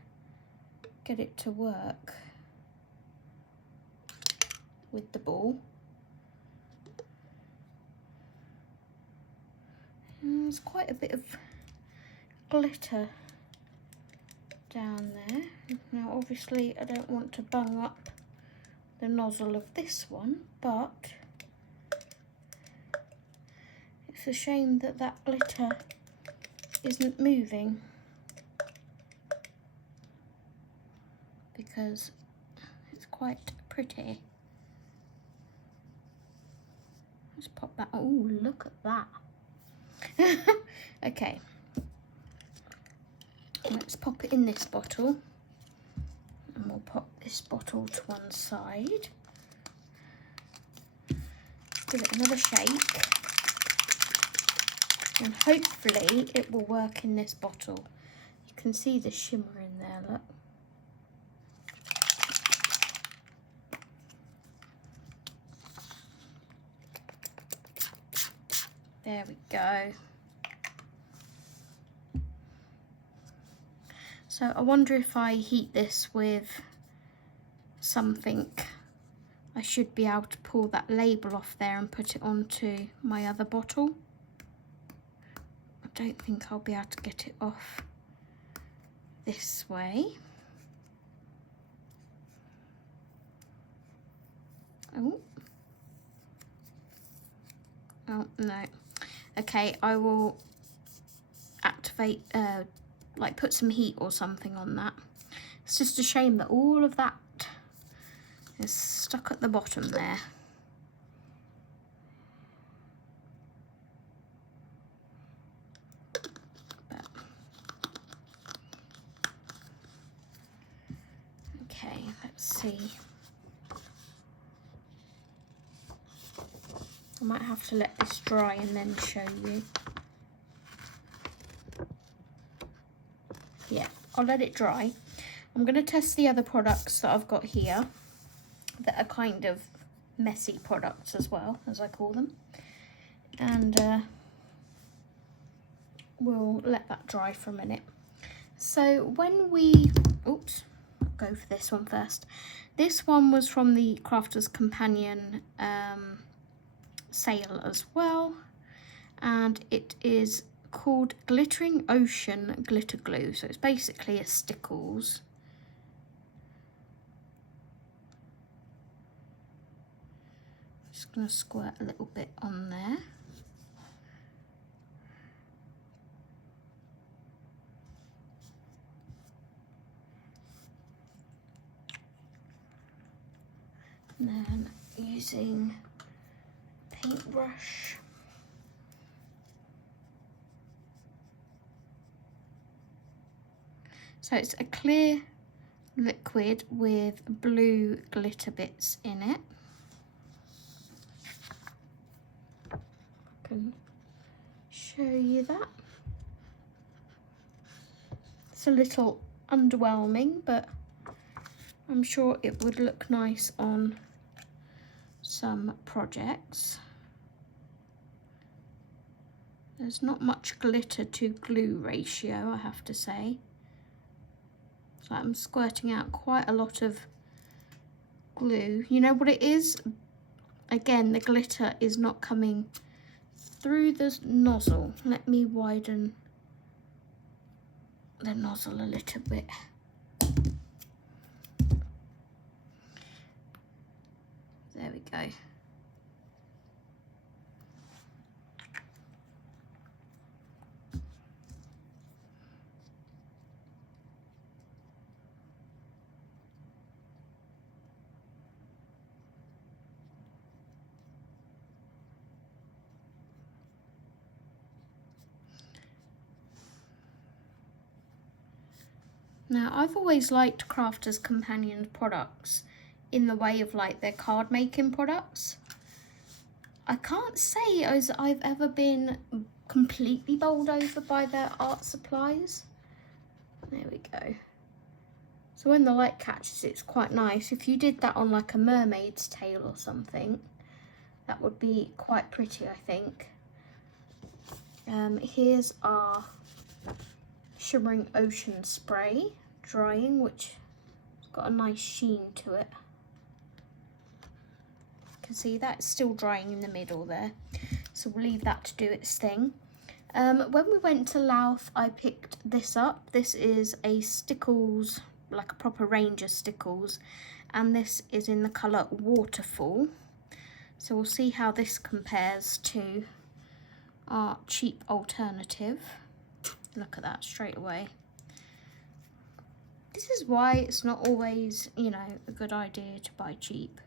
get it to work with the ball. And there's quite a bit of glitter down there. Now obviously I don't want to bung up the nozzle of this one, but it's a shame that that glitter isn't moving because it's quite pretty. Let's pop that. Oh, look at that. Okay, let's pop it in this bottle and we'll pop this bottle to one side. Give it another shake. And hopefully it will work in this bottle. You can see the shimmer in there, look. There we go. So I wonder if I heat this with something, I should be able to pull that label off there and put it onto my other bottle. don't think I'll be able to get it off this way. Oh. Oh, no. Okay, I will activate, like put some heat or something on that. It's just a shame that all of that is stuck at the bottom there. But, okay, let's see. I might have to let this dry and then show you. Yeah, I'll let it dry. I'm going to test the other products that I've got here that are kind of messy products as well, as I call them. And we'll let that dry for a minute. So when we, oops, I'll go for this one first. This one was from the Crafter's Companion sale as well, and it is called Glittering Ocean Glitter Glue. So it's basically a stickles. Just going to squirt a little bit on there. And then using paintbrush. So it's a clear liquid with blue glitter bits in it. I can show you that. It's a little underwhelming, but I'm sure it would look nice on some projects. There's not much glitter to glue ratio, I have to say. So I'm squirting out quite a lot of glue. You know what it is? Again, the glitter is not coming through the nozzle. Let me widen the nozzle a little bit. There we go. Now, I've always liked Crafter's Companion products in the way of like their card making products. I can't say as I've ever been completely bowled over by their art supplies. There we go. So when the light catches it, it's quite nice. If you did that on like a mermaid's tail or something, that would be quite pretty, I think. Here's our Shimmering Ocean Spray drying, which has got a nice sheen to it. You can see that's still drying in the middle there, so we'll leave that to do its thing. When we went to Louth, I picked this up. This is a Stickles, like a proper range of Stickles, and this is in the colour Waterfall. So we'll see how this compares to our cheap alternative. Look at that straight away. This is why it's not always, you know, a good idea to buy cheap.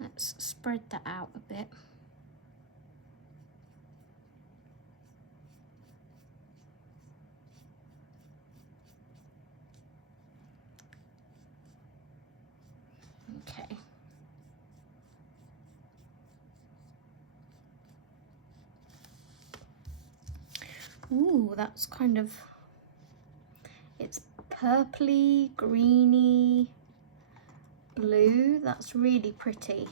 Let's spread that out a bit. Okay. Ooh, that's kind of, it's purpley, greeny, blue. That's really pretty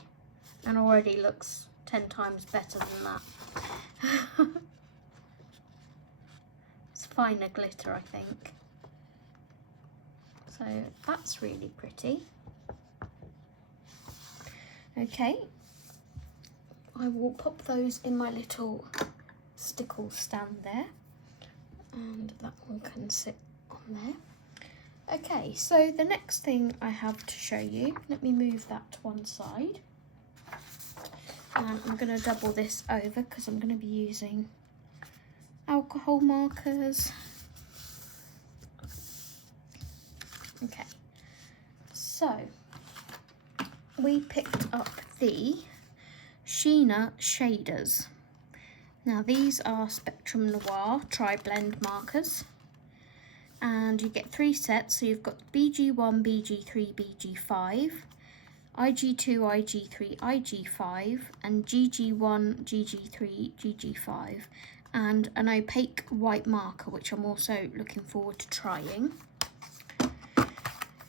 and already looks 10 times better than that. It's finer glitter, I think. So that's really pretty. Okay, I will pop those in my little stick will stand there, and that one can sit on there. Okay, so the next thing I have to show you, let me move that to one side. And I'm going to double this over because I'm going to be using alcohol markers. Okay, so we picked up the Sheena shaders. Now these are Spectrum Noir tri-blend markers, and you get 3 sets. So you've got BG1, BG3, BG5, IG2, IG3, IG5, and GG1, GG3, GG5, and an opaque white marker, which I'm also looking forward to trying.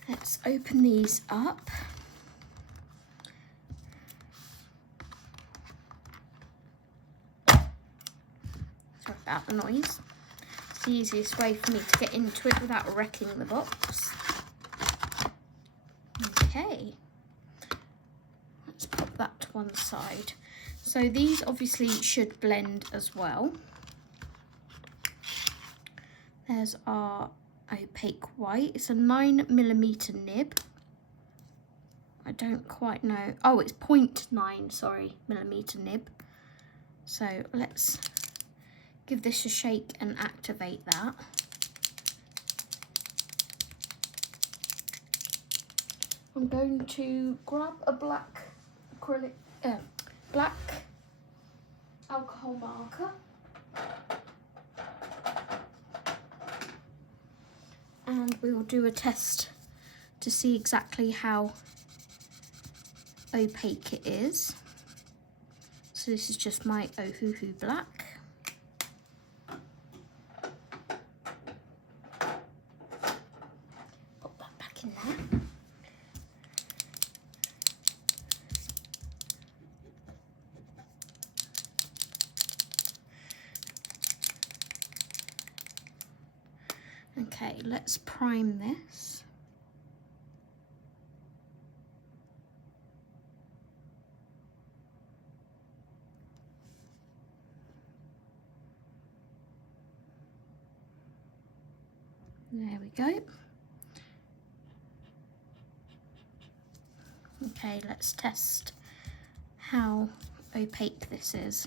Let's open these up. Sorry about the noise. It's the easiest way for me to get into it without wrecking the box. Okay. Let's pop that to one side. So these obviously should blend as well. There's our opaque white. It's a 9mm nib. I don't quite know. Oh, it's 0.9, sorry, millimeter nib. So let's give this a shake and activate that. I'm going to grab a black acrylic, black alcohol marker. And we will do a test to see exactly how opaque it is. So this is just my Ohuhu black. Put that back in there. Okay, let's prime this. There we go. Okay, let's test how opaque this is.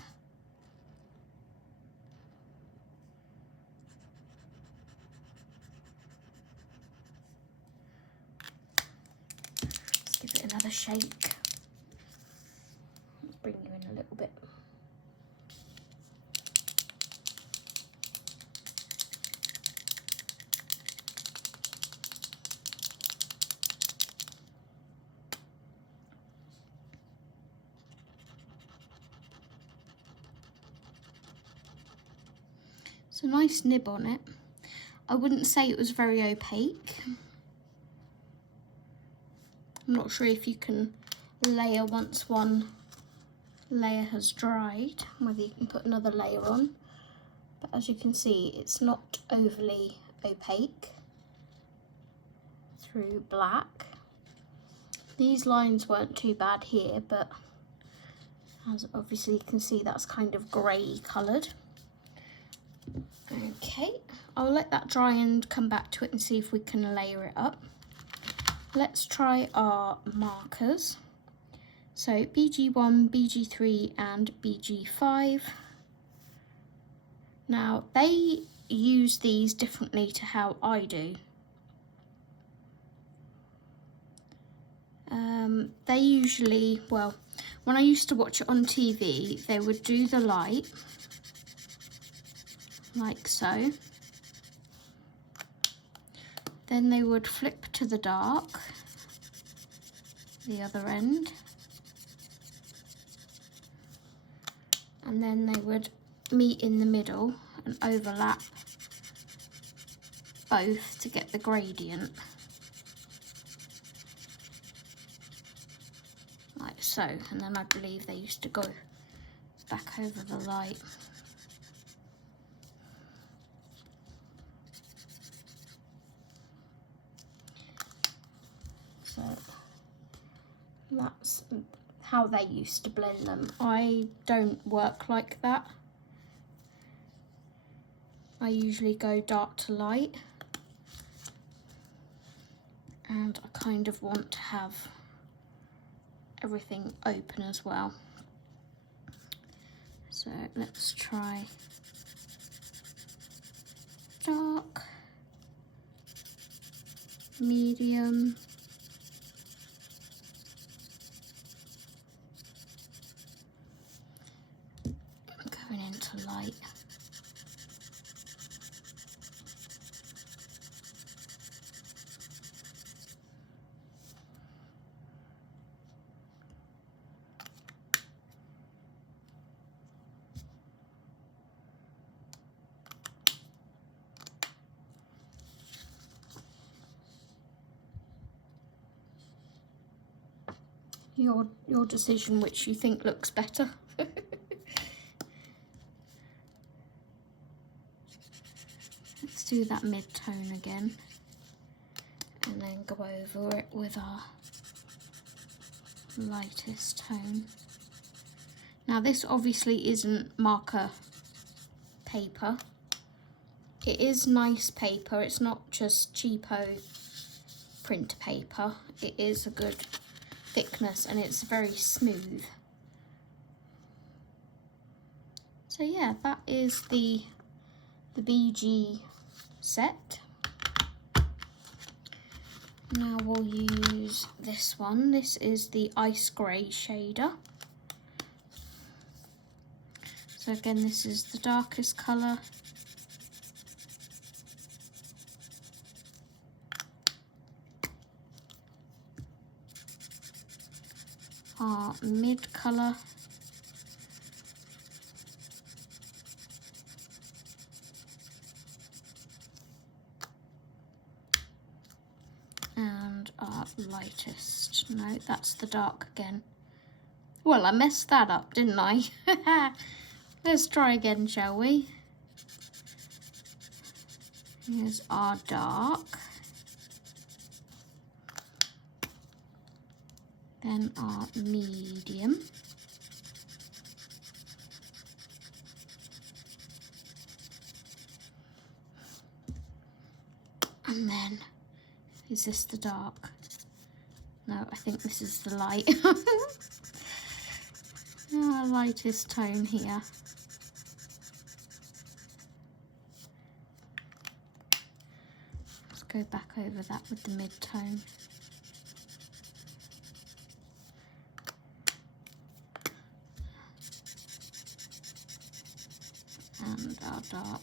Let's give it another shake. Let's bring you in a little bit. It's a nice nib on it. I wouldn't say it was very opaque. I'm not sure if you can layer once one layer has dried, whether you can put another layer on. But as you can see, it's not overly opaque through black. These lines weren't too bad here, but as obviously you can see, that's kind of grey coloured. Okay, I'll let that dry and come back to it and see if we can layer it up. Let's try our markers. So BG1, BG3 and BG5. Now they use these differently to how I do. They usually, well, when I used to watch it on TV, they would do the light like so. Then they would flip to the dark, the other end. And then they would meet in the middle and overlap both to get the gradient. Like so. And then I believe they used to go back over the light. So that's how they used to blend them. I don't work like that. I usually go dark to light, and I kind of want to have everything open as well. So let's try dark, medium, going into light. Your decision which you think looks better. Let's do that mid-tone again, and then go over it with our lightest tone. Now this obviously isn't marker paper. It is nice paper, it's not just cheapo print paper. It is a good thickness and it's very smooth. So yeah, that is the BG set. Now we'll use this one. This is the Ice Grey shader. So again, this is the darkest colour. Our mid colour. And our lightest. No, that's the dark again. Well, I messed that up, didn't I? Let's try again, shall we? Here's our dark. Then our medium. And then, is this the dark? No, I think this is the light. Our lightest tone here. Let's go back over that with the mid-tone. And our dark.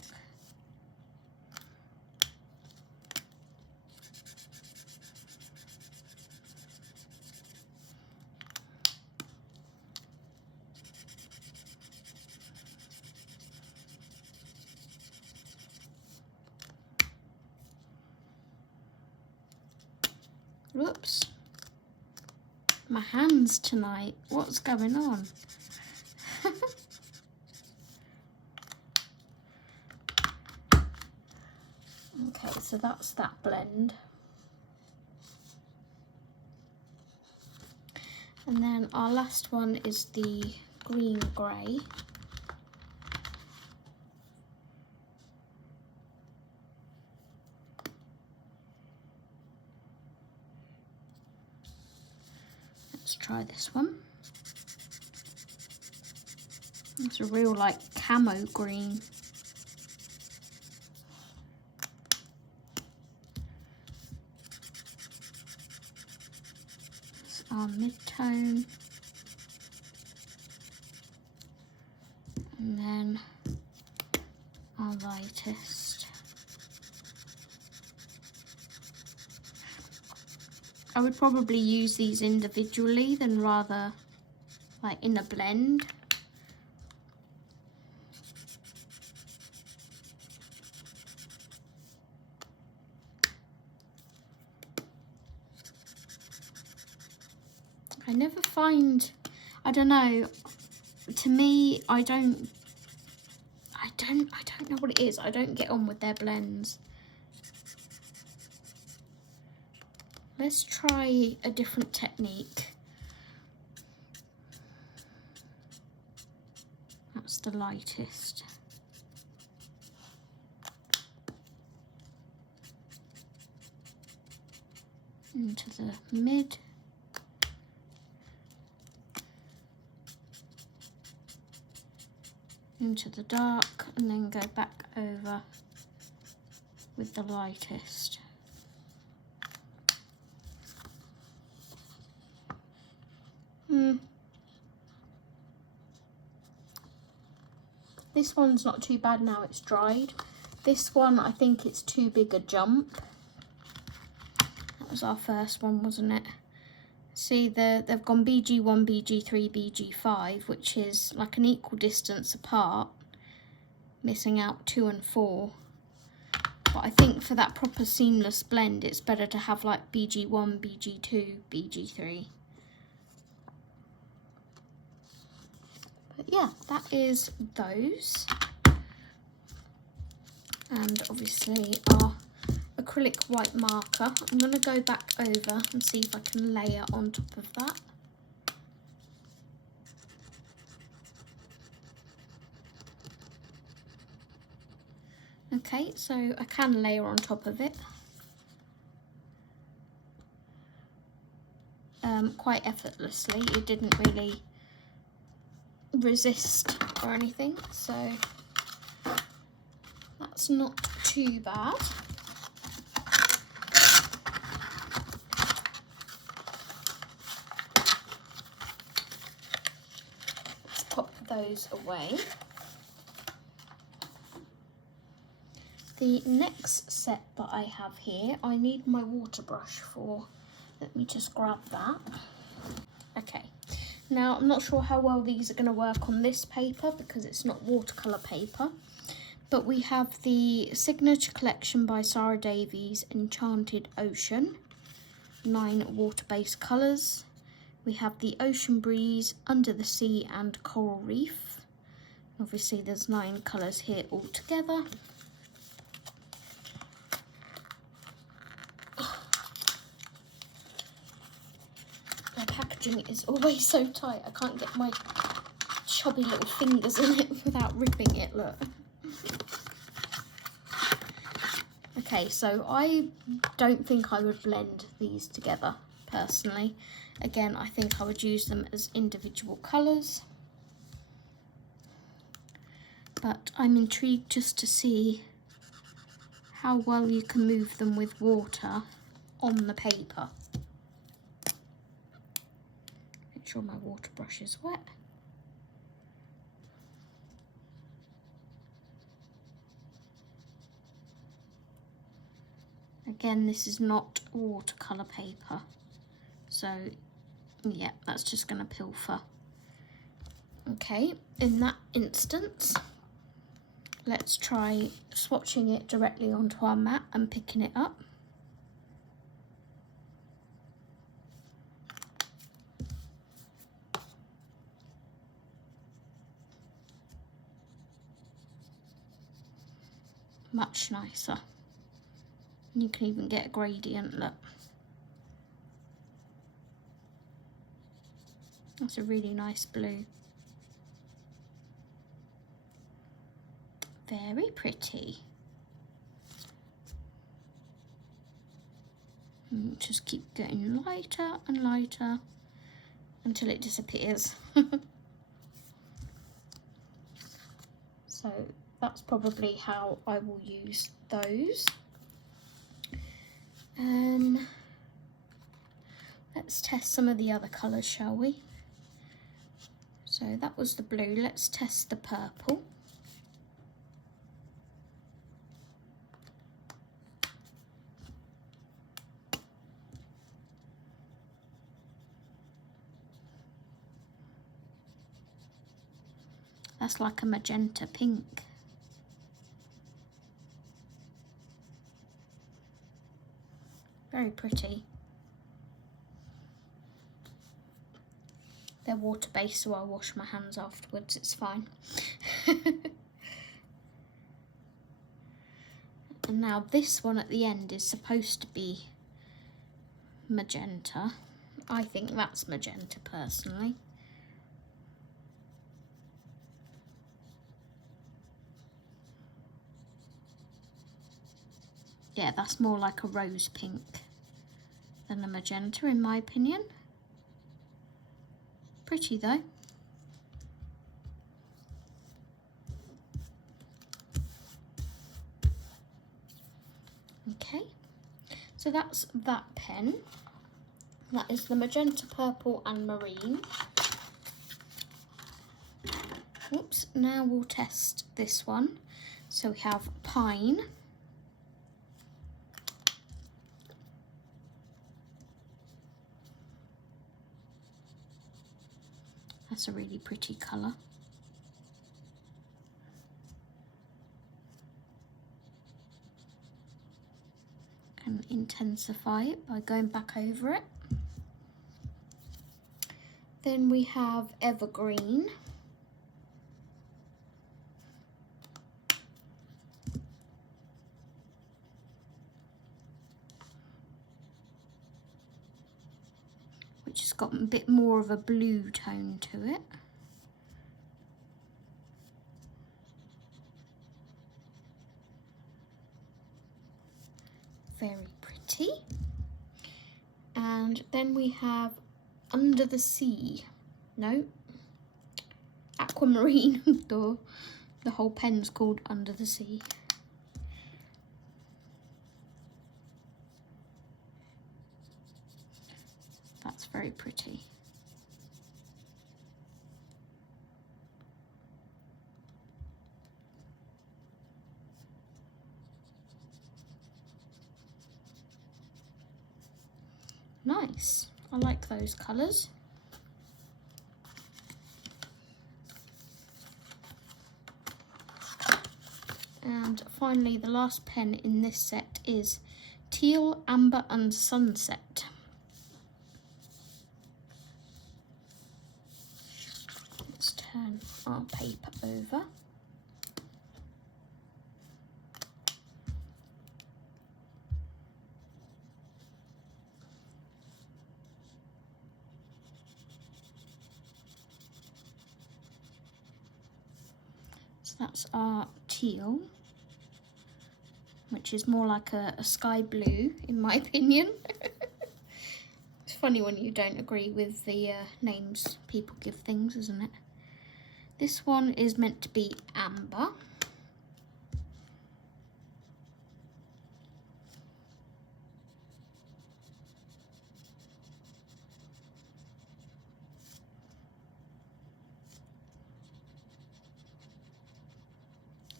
Whoops. My hands tonight. What's going on? Okay, so that's that blend. And then our last one is the green grey. Let's try this one. It's a real like camo green. It's our mid-tone. And then our lightest. I would probably use these individually than rather like in a blend. I never find, I don't know, to me, I don't know what it is. I don't get on with their blends. Let's try a different technique. That's the lightest. into the mid. Into the dark, and then go back over with the lightest. This one's not too bad now it's dried. This one, I think it's too big a jump. That was our first one, wasn't it? See, they've gone BG1, BG3, BG5, which is like an equal distance apart, missing out 2 and 4. But I think for that proper seamless blend, it's better to have like BG1, BG2, BG3. But yeah, that is those. And obviously our acrylic white marker. I'm going to go back over and see if I can layer on top of that. Okay, so I can layer on top of it. Quite effortlessly. It didn't really resist or anything, so that's not too bad. Let's pop those away. The next set that I have here, I need my water brush for. Let me just grab that. Okay, now I'm not sure how well these are going to work on this paper because it's not watercolour paper, but we have the Signature Collection by Sarah Davies Enchanted Ocean, 9 water-based colours. We have the Ocean Breeze, Under the Sea and Coral Reef. Obviously there's 9 colours here altogether. The packaging is always so tight, I can't get my chubby little fingers in it without ripping it, look. Okay, so I don't think I would blend these together, personally. Again, I think I would use them as individual colours. But I'm intrigued just to see how well you can move them with water on the paper. Make sure my water brush is wet. Again, this is not watercolour paper, so yeah, that's just going to pilfer. Okay, in that instance, let's try swatching it directly onto our mat and picking it up. Much nicer. You can even get a gradient, look. That's a really nice blue. Very pretty. And just keep getting lighter and lighter until it disappears. So that's probably how I will use those. Let's test some of the other colours, shall we? So that was the blue, let's test the purple. That's like a magenta pink. Very pretty. They're water-based, so I'll wash my hands afterwards, it's fine. And now this one at the end is supposed to be magenta. I think that's magenta, personally. Yeah, that's more like a rose pink. than a magenta in my opinion. Pretty though. Okay, so that's that pen. That is the magenta, purple and marine. Oops, now we'll test this one. So we have pine. That's a really pretty colour. Can intensify it by going back over it. Then we have evergreen. Which has got a bit more of a blue tone to it. Very pretty. And then we have under the sea. No, aquamarine. The whole pen's called under the sea. That's very pretty. Nice. I like those colours. And finally, the last pen in this set is Teal, Amber and Sunset. Let's turn our paper over. So that's our teal, which is more like a sky blue in my opinion. It's funny when you don't agree with the names people give things, isn't it? This one is meant to be amber.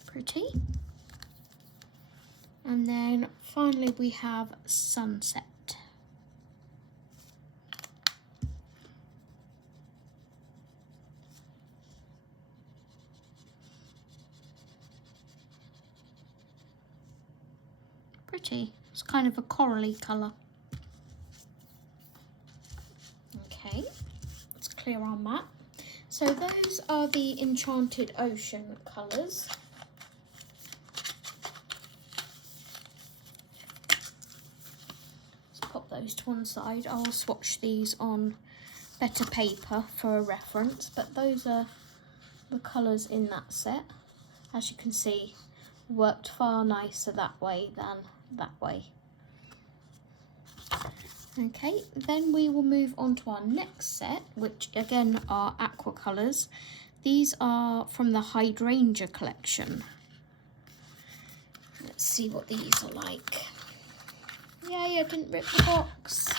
Pretty. And then finally we have sunset. Pretty. It's kind of a corally colour. Okay, let's clear our mat. So those are the Enchanted Ocean colours. Pop those to one side. I'll swatch these on better paper for a reference, but those are the colours in that set. As you can see, worked far nicer that way than that way. Okay, then we will move on to our next set, which again are aqua colours. These are from the Hydrangea collection. Let's see what these are like. Yay, I didn't rip the box.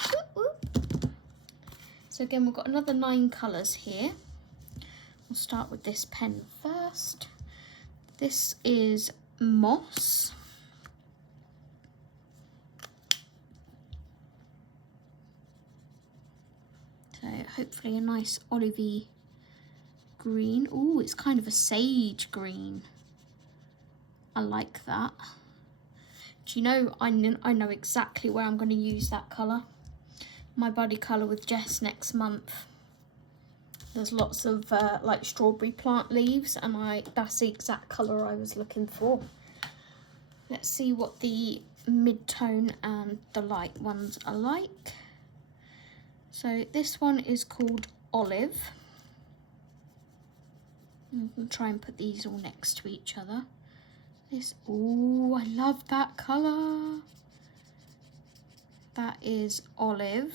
So again, we've got another 9 colours here. We'll start with this pen first. This is moss. So hopefully a nice olivey green. Ooh, it's kind of a sage green. I like that. Do you know, I know exactly where I'm going to use that colour. My buddy colour with Jess next month. There's lots of like strawberry plant leaves, and that's the exact colour I was looking for. Let's see what the mid-tone and the light ones are like. So this one is called Olive. I'll try and put these all next to each other. This, ooh, I love that colour. That is olive.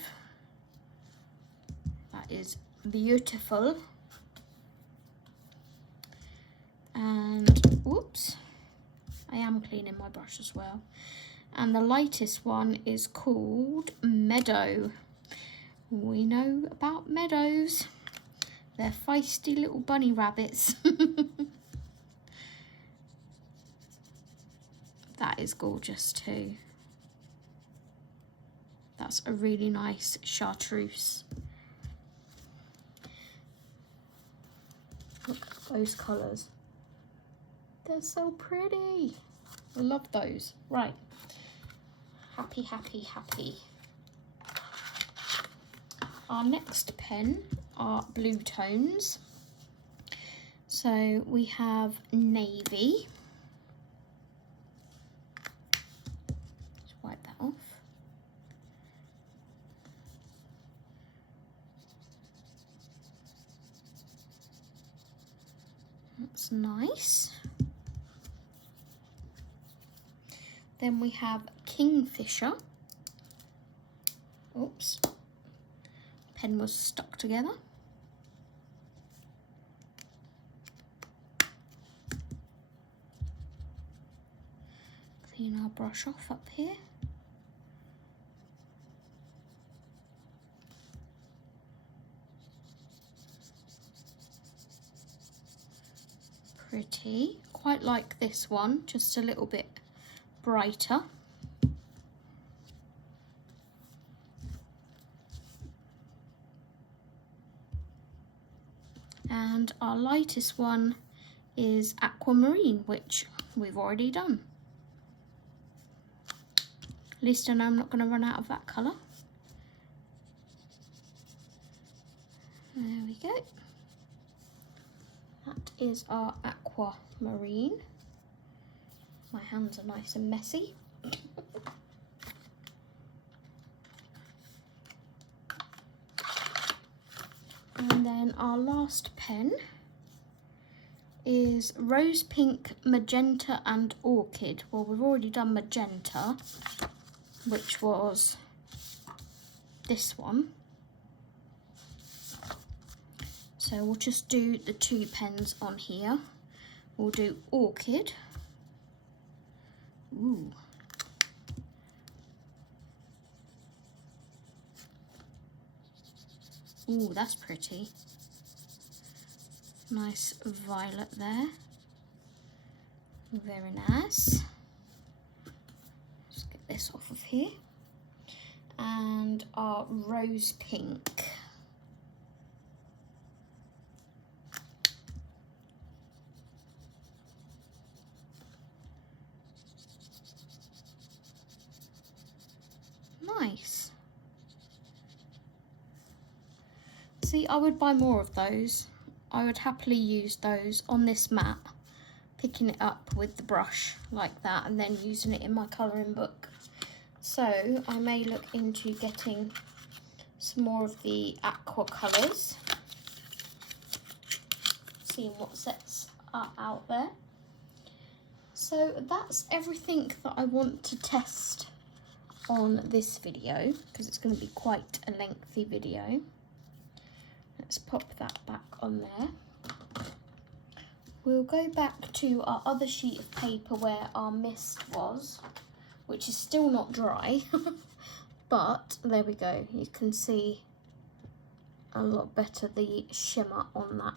That is beautiful. And whoops, I am cleaning my brush as well. And the lightest one is called Meadow. We know about meadows. They're feisty little bunny rabbits. That is gorgeous too. That's a really nice chartreuse. Look at those colours. They're so pretty. I love those. Right. Happy, happy, happy. Our next pen are blue tones. So we have navy. Let's wipe that off. That's nice. Then we have Kingfisher. Oops, pen was stuck together. Clean our brush off up here. Pretty. Quite like this one, just a little bit brighter. And our lightest one is aquamarine, which we've already done. At least I know I'm not going to run out of that colour. There we go. That is our aquamarine. My hands are nice and messy. And then our last pen is rose pink, magenta and orchid. Well, we've already done magenta, which was this one. So we'll just do the 2 pens on here. We'll do orchid. Ooh. Ooh, that's pretty. Nice violet there. Very nice. Let's get this off of here. And our rose pink. Nice. See, I would buy more of those. I would happily use those on this mat, picking it up with the brush like that and then using it in my colouring book. So I may look into getting some more of the aqua colours, seeing what sets are out there. So that's everything that I want to test on this video, because it's going to be quite a lengthy video. Let's pop that back on there. We'll go back to our other sheet of paper where our mist was, which is still not dry, but there we go. You can see a lot better the shimmer on that.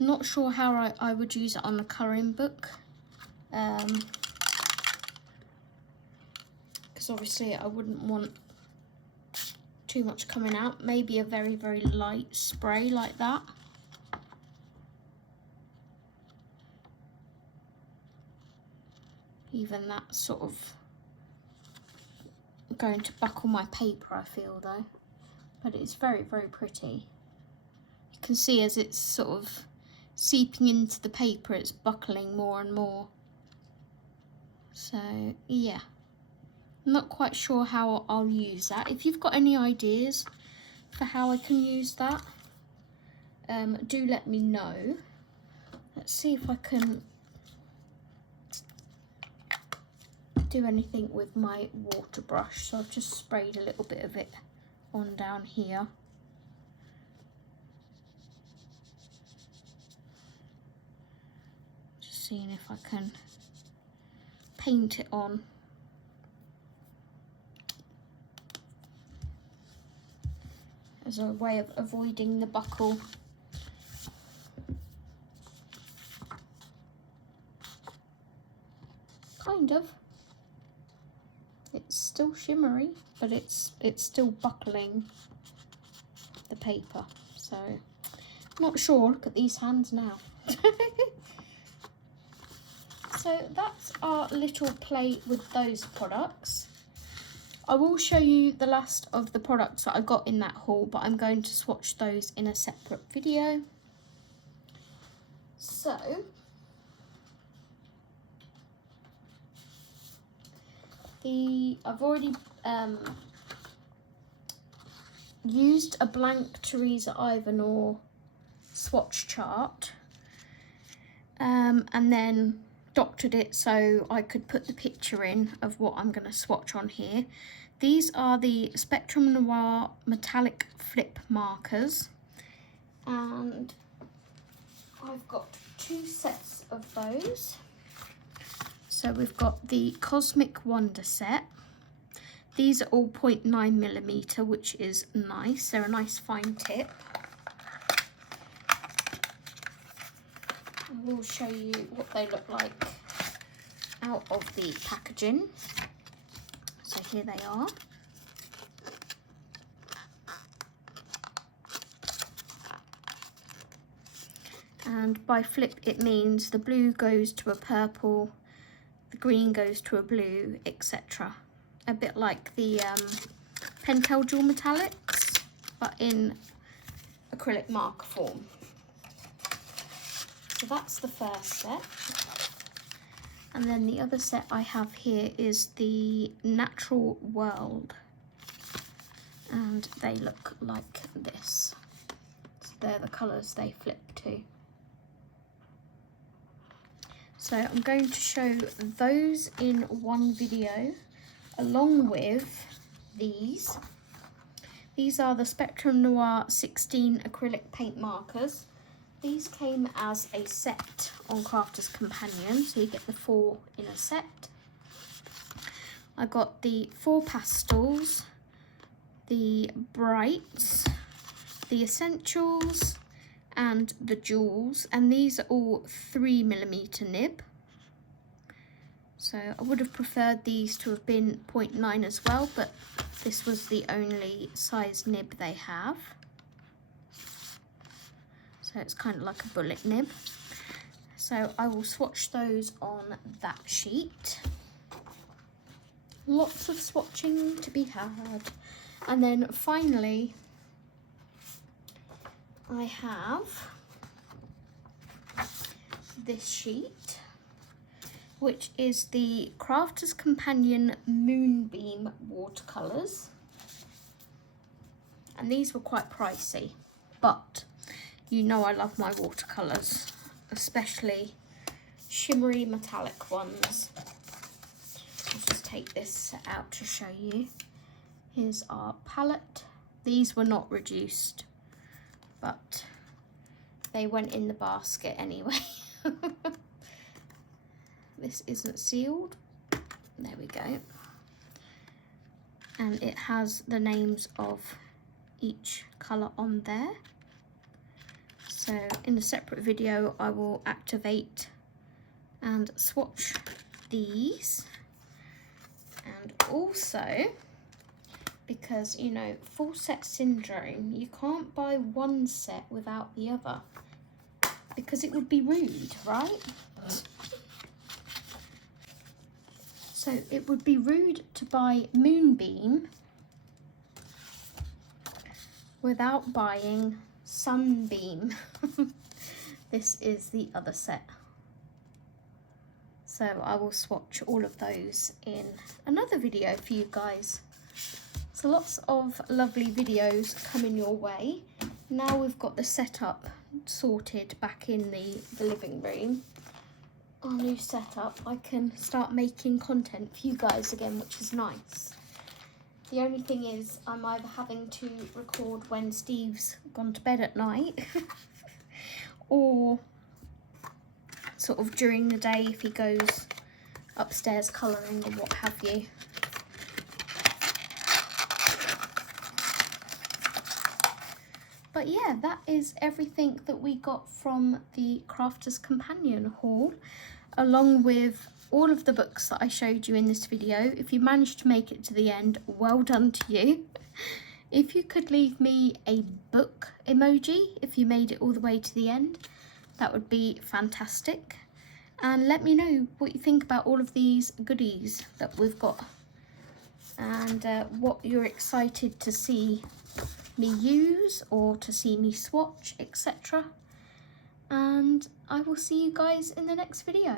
I'm not sure how I would use it on a colouring book, because obviously I wouldn't want too much coming out. Maybe a very, very light spray like that. Even that sort of going to buckle my paper, I feel though. But it's very, very pretty. You can see as it's sort of seeping into the paper, it's buckling more and more. So yeah, I'm not quite sure how I'll use that. If you've got any ideas for how I can use that, do let me know. Let's see if I can do anything with my water brush, so I've just sprayed a little bit of it on down here. Just seeing if I can paint it on. As a way of avoiding the buckle. Kind of. It's still shimmery, but it's still buckling the paper. So, not sure. Look at these hands now. So that's our little play with those products. I will show you the last of the products that I got in that haul, but I'm going to swatch those in a separate video. So, I've already used a blank Teresa Ivanor swatch chart, and then doctored it so I could put the picture in of what I'm going to swatch on here. These are the Spectrum Noir metallic flip markers, and I've got 2 sets of those. So we've got the Cosmic Wonder set. These are all 0.9mm, which is nice. They're a nice fine tip. I will show you what they look like out of the packaging. So here they are. And by flip it means the blue goes to a purple, the green goes to a blue, etc. A bit like the Pentel Dual Metallics, but in acrylic marker form. So that's the first set. And then the other set I have here is the Natural World. And they look like this. So they're the colours they flip to. So I'm going to show those in one video along with these. These are the Spectrum Noir 16 acrylic paint markers. These came as a set on Crafter's Companion, so you get the 4 in a set. I got the 4 pastels, the brights, the essentials, and the jewels, and these are all 3mm nib. So I would have preferred these to have been 0.9 as well, but this was the only size nib they have. So it's kind of like a bullet nib. So I will swatch those on that sheet. Lots of swatching to be had. And then finally, I have this sheet, which is the Crafter's Companion Moonbeam watercolours. And these were quite pricey, but you know I love my watercolours, especially shimmery metallic ones. I'll just take this out to show you. Here's our palette. These were not reduced, but they went in the basket anyway. This isn't sealed. There we go. And it has the names of each colour on there. So in a separate video I will activate and swatch these. And also, because you know, full set syndrome, you can't buy one set without the other, because it would be rude, right? So it would be rude to buy Moonbeam without buying Sunbeam. This is the other set. So I will swatch all of those in another video for you guys. So lots of lovely videos coming your way. Now we've got the setup sorted back in the living room. our new setup, I can start making content for you guys again, which is nice. The only thing is I'm either having to record when Steve's gone to bed at night or sort of during the day if he goes upstairs colouring or what have you. But yeah, that is everything that we got from the Crafter's Companion haul, along with all of the books that I showed you in this video. If you managed to make it to the end, well done to you. If you could leave me a book emoji if you made it all the way to the end, that would be fantastic. And let me know what you think about all of these goodies that we've got, and what you're excited to see me use or to see me swatch, etc. And I will see you guys in the next video.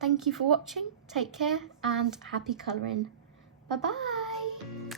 Thank you for watching, take care, and happy colouring. Bye bye.